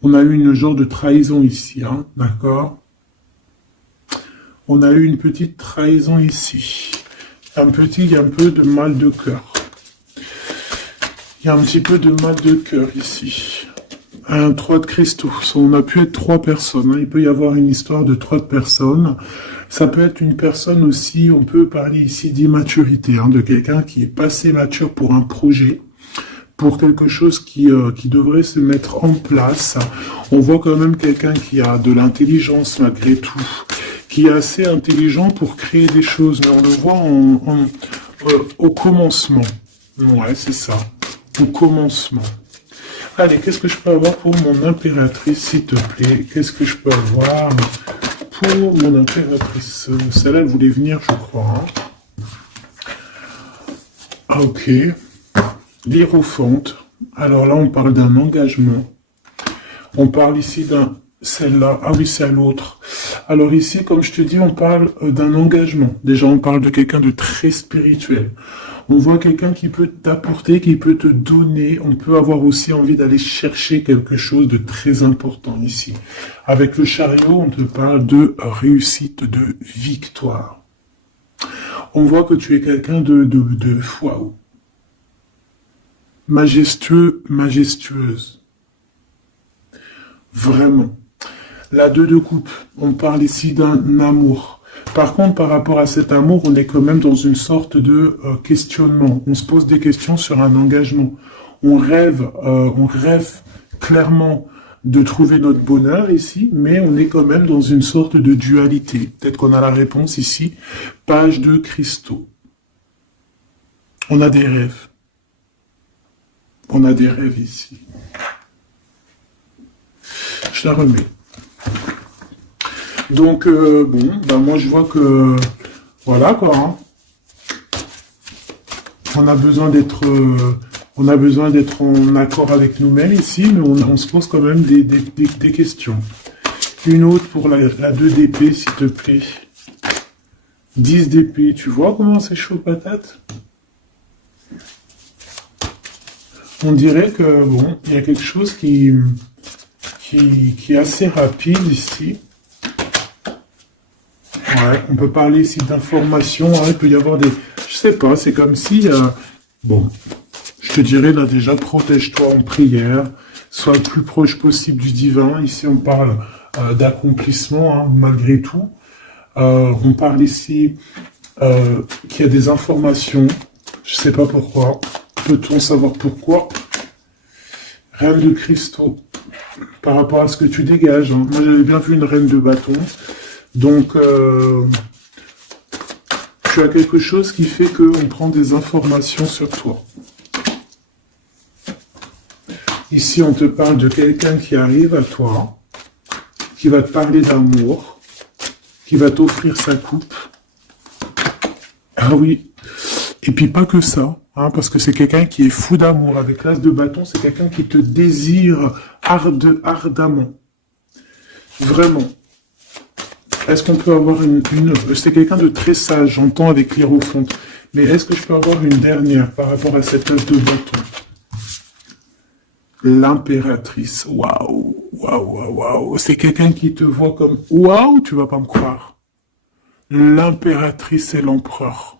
On a eu une genre de trahison ici, hein, d'accord? On a eu une petite trahison ici. Il y a un peu de mal de cœur. Il y a un petit peu de mal de cœur ici. Un 3 de cristaux. On a pu être 3 personnes. Hein. Il peut y avoir une histoire de 3 personnes. Ça peut être une personne aussi, on peut parler ici d'immaturité, hein, de quelqu'un qui est pas assez mature pour un projet, pour quelque chose qui devrait se mettre en place. On voit quand même quelqu'un qui a de l'intelligence malgré tout, qui est assez intelligent pour créer des choses. Mais on le voit au commencement. Ouais, c'est ça. Au commencement. Allez, qu'est-ce que je peux avoir pour mon impératrice, s'il te plaît? Qu'est-ce que je peux avoir pour mon impératrice? Celle-là, elle voulait venir, je crois. Hein. Ah, ok. L'Hiérophante. Alors là, on parle d'un engagement. On parle ici d'un... Celle-là. Ah oui, c'est à l'autre. Alors ici, comme je te dis, on parle d'un engagement. Déjà, on parle de quelqu'un de très spirituel. On voit quelqu'un qui peut t'apporter, qui peut te donner. On peut avoir aussi envie d'aller chercher quelque chose de très important ici. Avec le chariot, on te parle de réussite, de victoire. On voit que tu es quelqu'un de waouh. Majestueux, majestueuse. Vraiment. La 2 de coupe, on parle ici d'un amour. Par contre, par rapport à cet amour, on est quand même dans une sorte de questionnement. On se pose des questions sur un engagement. On rêve clairement de trouver notre bonheur ici, mais on est quand même dans une sorte de dualité. Peut-être qu'on a la réponse ici. Page de cristaux. On a des rêves. On a des rêves ici. Je la remets. Donc, bon, ben moi je vois que, voilà quoi, hein. On a besoin d'être en accord avec nous-mêmes ici, mais on se pose quand même des questions. Une autre pour la 2 d'épée, s'il te plaît. 10 d'épée, tu vois comment c'est chaud patate? On dirait que, bon, il y a quelque chose qui est assez rapide ici. Ouais, on peut parler ici d'informations, hein, il peut y avoir des... Je sais pas, c'est comme si... bon, je te dirais là déjà, protège-toi en prière, sois le plus proche possible du divin. Ici, on parle d'accomplissement, hein, malgré tout. On parle ici qu'il y a des informations. Je sais pas pourquoi. Peut-on savoir pourquoi? Reine de cristaux. Par rapport à ce que tu dégages. Hein. Moi, j'avais bien vu une reine de bâton. Donc, tu as quelque chose qui fait qu'on prend des informations sur toi. Ici, on te parle de quelqu'un qui arrive à toi, qui va te parler d'amour, qui va t'offrir sa coupe. Ah oui. Et puis pas que ça, hein, parce que c'est quelqu'un qui est fou d'amour. Avec l'as de bâton, c'est quelqu'un qui te désire ardemment. Vraiment. Est-ce qu'on peut avoir une... C'est quelqu'un de très sage, j'entends avec l'hiérophante. Mais est-ce que je peux avoir une dernière par rapport à cette as de bâton? L'impératrice. Waouh, waouh, waouh, waouh. C'est quelqu'un qui te voit comme... Waouh, tu vas pas me croire. L'impératrice et l'empereur.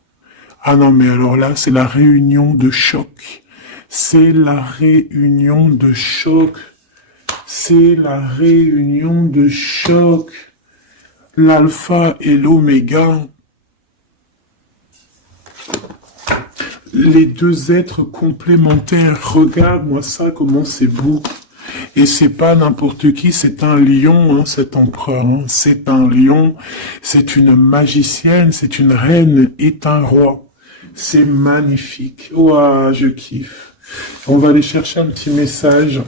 Ah non, mais alors là, c'est la réunion de choc. C'est la réunion de choc. C'est la réunion de choc. L'alpha et l'oméga. Les deux êtres complémentaires. Regarde-moi ça, comment c'est beau. Et c'est pas n'importe qui, c'est un lion, hein, cet empereur. Hein. C'est un lion, c'est une magicienne, c'est une reine et un roi. C'est magnifique. Ouah, je kiffe. On va aller chercher un petit message.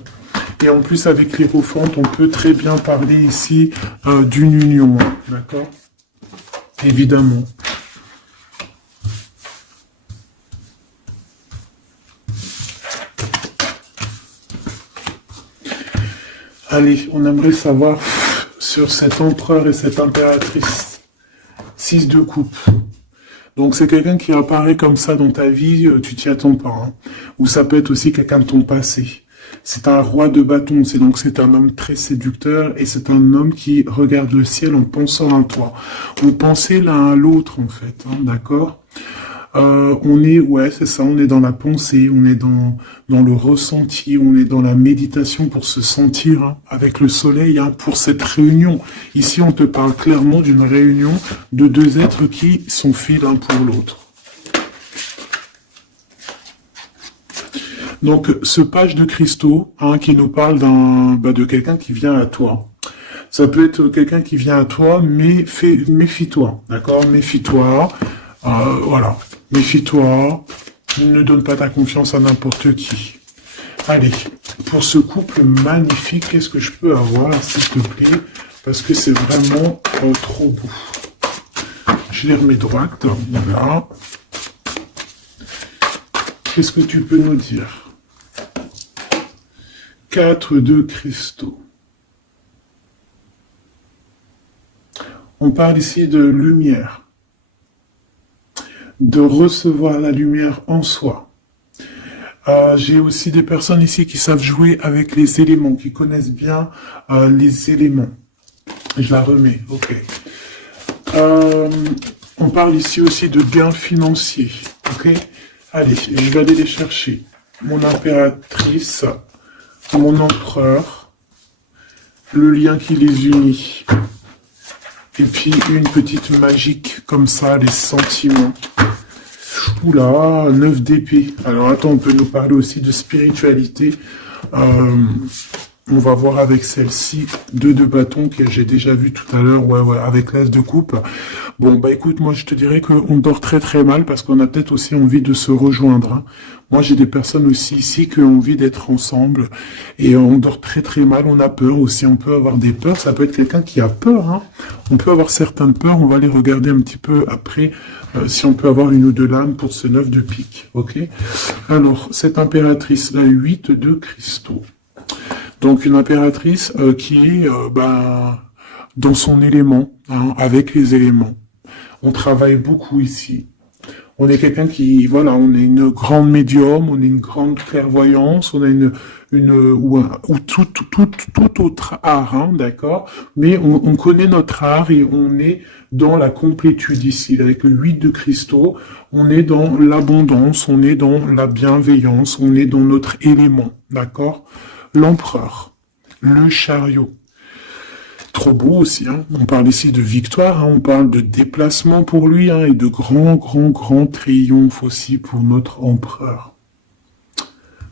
Et en plus, avec l'hiérophante, on peut très bien parler ici d'une union. D'accord? Évidemment. Allez, on aimerait savoir sur cet empereur et cette impératrice. 6 de coupe. Donc c'est quelqu'un qui apparaît comme ça dans ta vie, tu t'y attends pas. Hein. Ou ça peut être aussi quelqu'un de ton passé. C'est un roi de bâton, c'est un homme très séducteur et c'est un homme qui regarde le ciel en pensant à toi. On pensait l'un à l'autre en fait, hein, d'accord? On est, ouais, c'est ça, on est dans la pensée, on est dans le ressenti, on est dans la méditation pour se sentir hein, avec le soleil, hein, pour cette réunion. Ici, on te parle clairement d'une réunion de deux êtres qui sont faits l'un pour l'autre. Donc, ce page de cristaux, hein, qui nous parle de quelqu'un qui vient à toi. Ça peut être quelqu'un qui vient à toi, mais méfie-toi, d'accord? Méfie-toi, voilà. Méfie-toi, ne donne pas ta confiance à n'importe qui. Allez, pour ce couple magnifique, qu'est-ce que je peux avoir, s'il te plaît? Parce que c'est vraiment trop beau. Je les remets droite, voilà. Qu'est-ce que tu peux nous dire? 4 de cristaux. On parle ici de lumière. De recevoir la lumière en soi. J'ai aussi des personnes ici qui savent jouer avec les éléments, qui connaissent bien les éléments. Je la remets, ok. On parle ici aussi de gains financiers, ok. Allez, je vais aller les chercher. Mon impératrice, mon empereur, le lien qui les unit. Et puis une petite magique comme ça, les sentiments. Oula, 9 d'épée. Alors attends, on peut nous parler aussi de spiritualité. On va voir avec celle-ci, 2 de bâton que j'ai déjà vu tout à l'heure, ouais, avec l'as de coupe. Bon, bah écoute, moi je te dirais qu'on dort très très mal parce qu'on a peut-être aussi envie de se rejoindre. Hein. Moi j'ai des personnes aussi ici qui ont envie d'être ensemble et on dort très très mal, on a peur aussi, on peut avoir des peurs, ça peut être quelqu'un qui a peur. Hein. On peut avoir certaines peurs, on va les regarder un petit peu après si on peut avoir une ou deux lames pour ce 9 de pique, ok? Alors, cette impératrice, la 8 de cristaux. Donc une impératrice qui est dans son élément, hein, avec les éléments. On travaille beaucoup ici. On est quelqu'un qui, voilà, on est une grande médium, on est une grande clairvoyance, on a ou tout autre art, hein, d'accord? Mais on connaît notre art et on est dans la complétude ici. Avec le 8 de cristaux, on est dans l'abondance, on est dans la bienveillance, on est dans notre élément, d'accord? L'empereur, le chariot. Trop beau aussi, hein. On parle ici de victoire, hein. On parle de déplacement pour lui, hein, et de grands triomphes aussi pour notre empereur.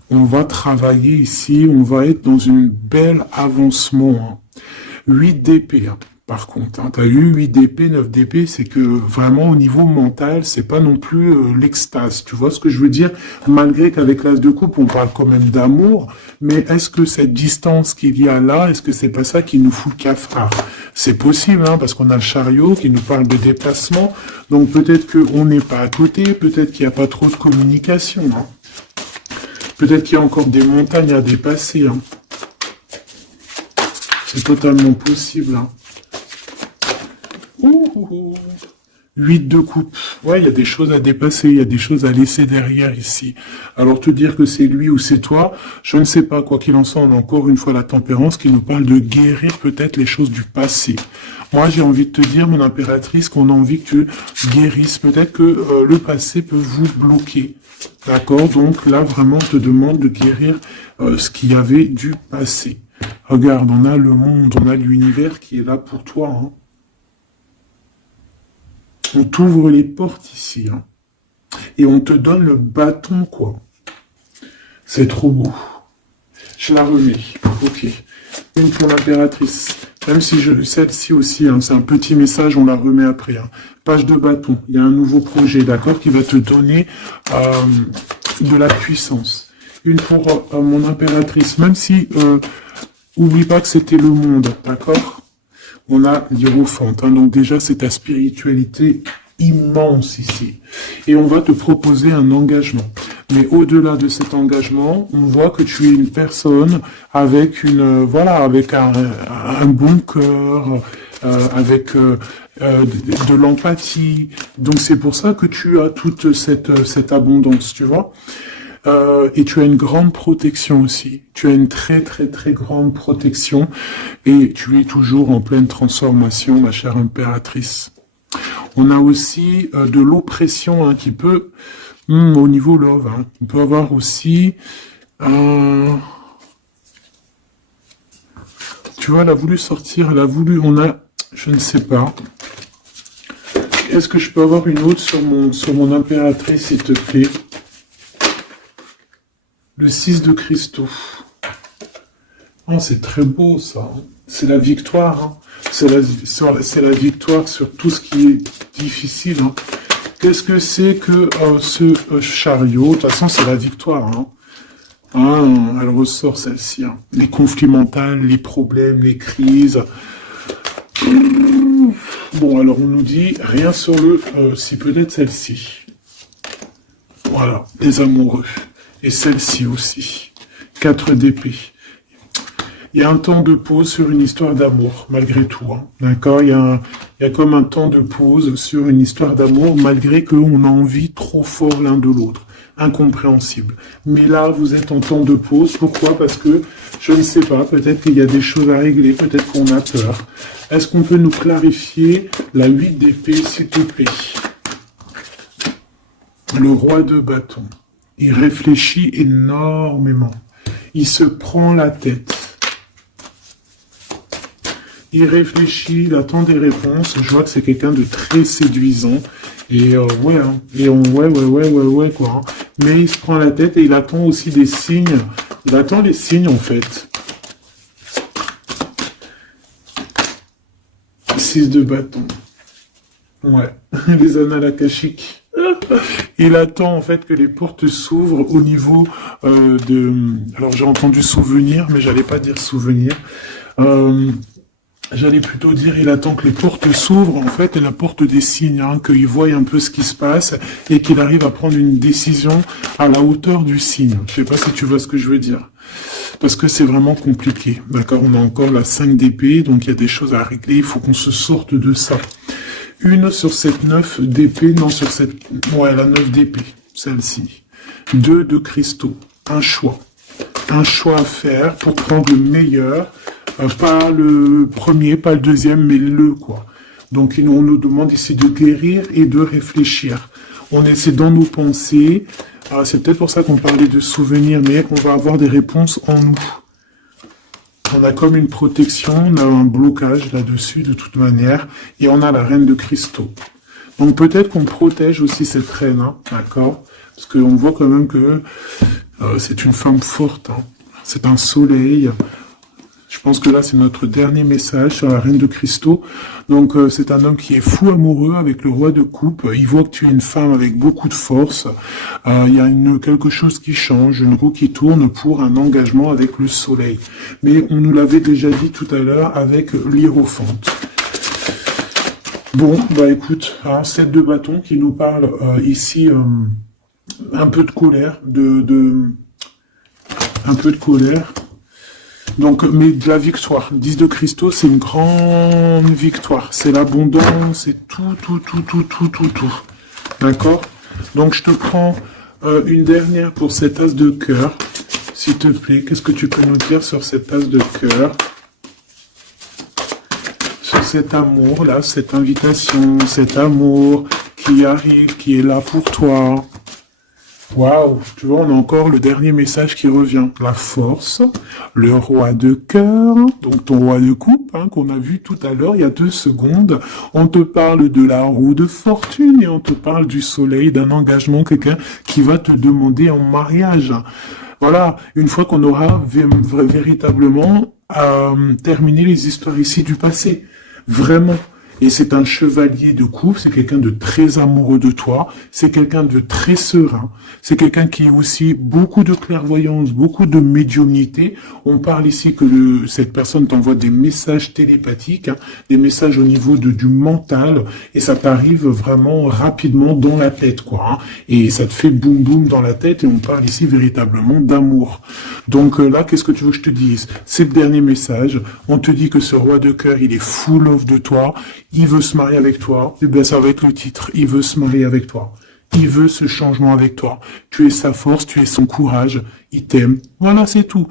On va travailler ici, on va être dans une belle avancement, hein. 8 d'épée, hein. Par contre, hein, tu as eu 8 d'épée, 9 d'épée, c'est que vraiment au niveau mental, c'est pas non plus l'extase. Tu vois ce que je veux dire? Malgré qu'avec l'as de coupe, on parle quand même d'amour, mais est-ce que cette distance qu'il y a là, est-ce que c'est pas ça qui nous fout le cafard? C'est possible, hein, parce qu'on a le chariot qui nous parle de déplacement, donc peut-être qu'on n'est pas à côté, peut-être qu'il n'y a pas trop de communication, hein. Peut-être qu'il y a encore des montagnes à dépasser, hein. C'est totalement possible, hein. 8 de coupe. Ouais, il y a des choses à dépasser, il y a des choses à laisser derrière ici. Alors te dire que c'est lui ou c'est toi, je ne sais pas. Quoi qu'il en soit, on a encore une fois la tempérance qui nous parle de guérir peut-être les choses du passé. Moi, j'ai envie de te dire, mon impératrice, qu'on a envie que tu guérisses. Peut-être que le passé peut vous bloquer. D'accord? Donc là, vraiment, on te demande de guérir ce qu'il y avait du passé. Regarde, on a le monde, on a l'univers qui est là pour toi, hein. On t'ouvre les portes ici, hein. Et on te donne le bâton, quoi. C'est trop beau. Je la remets. Ok. Une pour l'impératrice. Même si celle-ci aussi, hein, c'est un petit message, on la remet après, hein. Page de bâton. Il y a un nouveau projet, d'accord, qui va te donner de la puissance. Une pour mon impératrice. Même si, oublie pas que c'était le monde, d'accord? On a l'hiérophante, hein, donc déjà c'est ta spiritualité immense ici. Et on va te proposer un engagement. Mais au-delà de cet engagement, on voit que tu es une personne avec avec un bon cœur, avec de l'empathie. Donc c'est pour ça que tu as toute cette abondance, tu vois. Et tu as une grande protection aussi. Tu as une très grande protection et tu es toujours en pleine transformation, ma chère impératrice. On a aussi de l'oppression, hein, qui peut, au niveau love, hein, on peut avoir aussi, tu vois, elle a voulu sortir, je ne sais pas. Est-ce que je peux avoir une autre sur mon impératrice, s'il te plaît? Le 6 de cristaux. Oh, c'est très beau, ça. C'est la victoire, hein. C'est la victoire sur tout ce qui est difficile, hein. Qu'est-ce que c'est que ce chariot? De toute façon, c'est la victoire, hein. Ah, elle ressort, celle-ci, hein. Les conflits mentaux, les problèmes, les crises. Bon, alors on nous dit rien sur si peut-être celle-ci. Voilà, les amoureux. Et celle-ci aussi. 4 d'épée. Il y a un temps de pause sur une histoire d'amour, malgré tout, hein. D'accord? Il y a comme un temps de pause sur une histoire d'amour, malgré qu'on a envie trop fort l'un de l'autre. Incompréhensible. Mais là, vous êtes en temps de pause. Pourquoi? Parce que, je ne sais pas, peut-être qu'il y a des choses à régler, peut-être qu'on a peur. Est-ce qu'on peut nous clarifier la 8 d'épée, s'il te plaît? Le roi de bâton. Il réfléchit énormément. Il se prend la tête. Il réfléchit, il attend des réponses. Je vois que c'est quelqu'un de très séduisant. Et ouais, hein. Et ouais, quoi. Hein. Mais il se prend la tête et il attend aussi des signes. Il attend les signes, en fait. 6 de bâton. Ouais. Les annales akashiques. Il attend en fait que les portes s'ouvrent au niveau Alors j'ai entendu souvenir, mais j'allais pas dire souvenir. J'allais plutôt dire il attend que les portes s'ouvrent en fait et la porte des signes, hein, qu'il voie un peu ce qui se passe et qu'il arrive à prendre une décision à la hauteur du signe. Je sais pas si tu vois ce que je veux dire. Parce que c'est vraiment compliqué. D'accord, on a encore la 5 d'épée, donc il y a des choses à régler, il faut qu'on se sorte de ça. Une sur cette 9 d'épée, non, sur cette... Ouais, la 9 d'épée, celle-ci. 2 de cristaux, un choix. Un choix à faire pour prendre le meilleur. Pas le premier, pas le deuxième, mais le, quoi. Donc, on nous demande ici de guérir et de réfléchir. On essaie dans nos pensées. C'est peut-être pour ça qu'on parlait de souvenirs, mais qu'on va avoir des réponses en nous. On a comme une protection, on a un blocage là-dessus de toute manière, et on a la reine de cristaux. Donc peut-être qu'on protège aussi cette reine, hein, d'accord? Parce qu'on voit quand même que c'est une femme forte, hein. C'est un soleil. Je pense que là, c'est notre dernier message sur la reine de cristaux. Donc, c'est un homme qui est fou amoureux avec le roi de coupe. Il voit que tu es une femme avec beaucoup de force. Il y a quelque chose qui change, une roue qui tourne pour un engagement avec le soleil. Mais on nous l'avait déjà dit tout à l'heure avec l'hiérophante. Bon, bah écoute, 7 de bâton qui nous parle ici un peu de colère, un peu de colère. Donc, mais de la victoire. 10 de cristaux, c'est une grande victoire. C'est l'abondance, c'est tout. D'accord? Donc, je te prends une dernière pour cet as de cœur. S'il te plaît, qu'est-ce que tu peux nous dire sur cet as de cœur? Sur cet amour, là, cette invitation, cet amour qui arrive, qui est là pour toi. Waouh, tu vois, on a encore le dernier message qui revient. La force, le roi de cœur, donc ton roi de coupe, hein, qu'on a vu tout à l'heure, il y a 2 secondes. On te parle de la roue de fortune et on te parle du soleil, d'un engagement, quelqu'un qui va te demander en mariage. Voilà, une fois qu'on aura véritablement terminé les histoires ici du passé. Vraiment. Et c'est un chevalier de coupe, c'est quelqu'un de très amoureux de toi, c'est quelqu'un de très serein, c'est quelqu'un qui a aussi beaucoup de clairvoyance, beaucoup de médiumnité. On parle ici que cette personne t'envoie des messages télépathiques, hein, des messages au niveau du mental, et ça t'arrive vraiment rapidement dans la tête, quoi. Hein, et ça te fait boum boum dans la tête, et on parle ici véritablement d'amour. Donc là, qu'est-ce que tu veux que je te dise? C'est le dernier message. On te dit que ce roi de cœur, il est full of de toi. Il veut se marier avec toi. Et bien, ça va être le titre. Il veut se marier avec toi. Il veut ce changement avec toi. Tu es sa force, tu es son courage. Il t'aime. Voilà, c'est tout.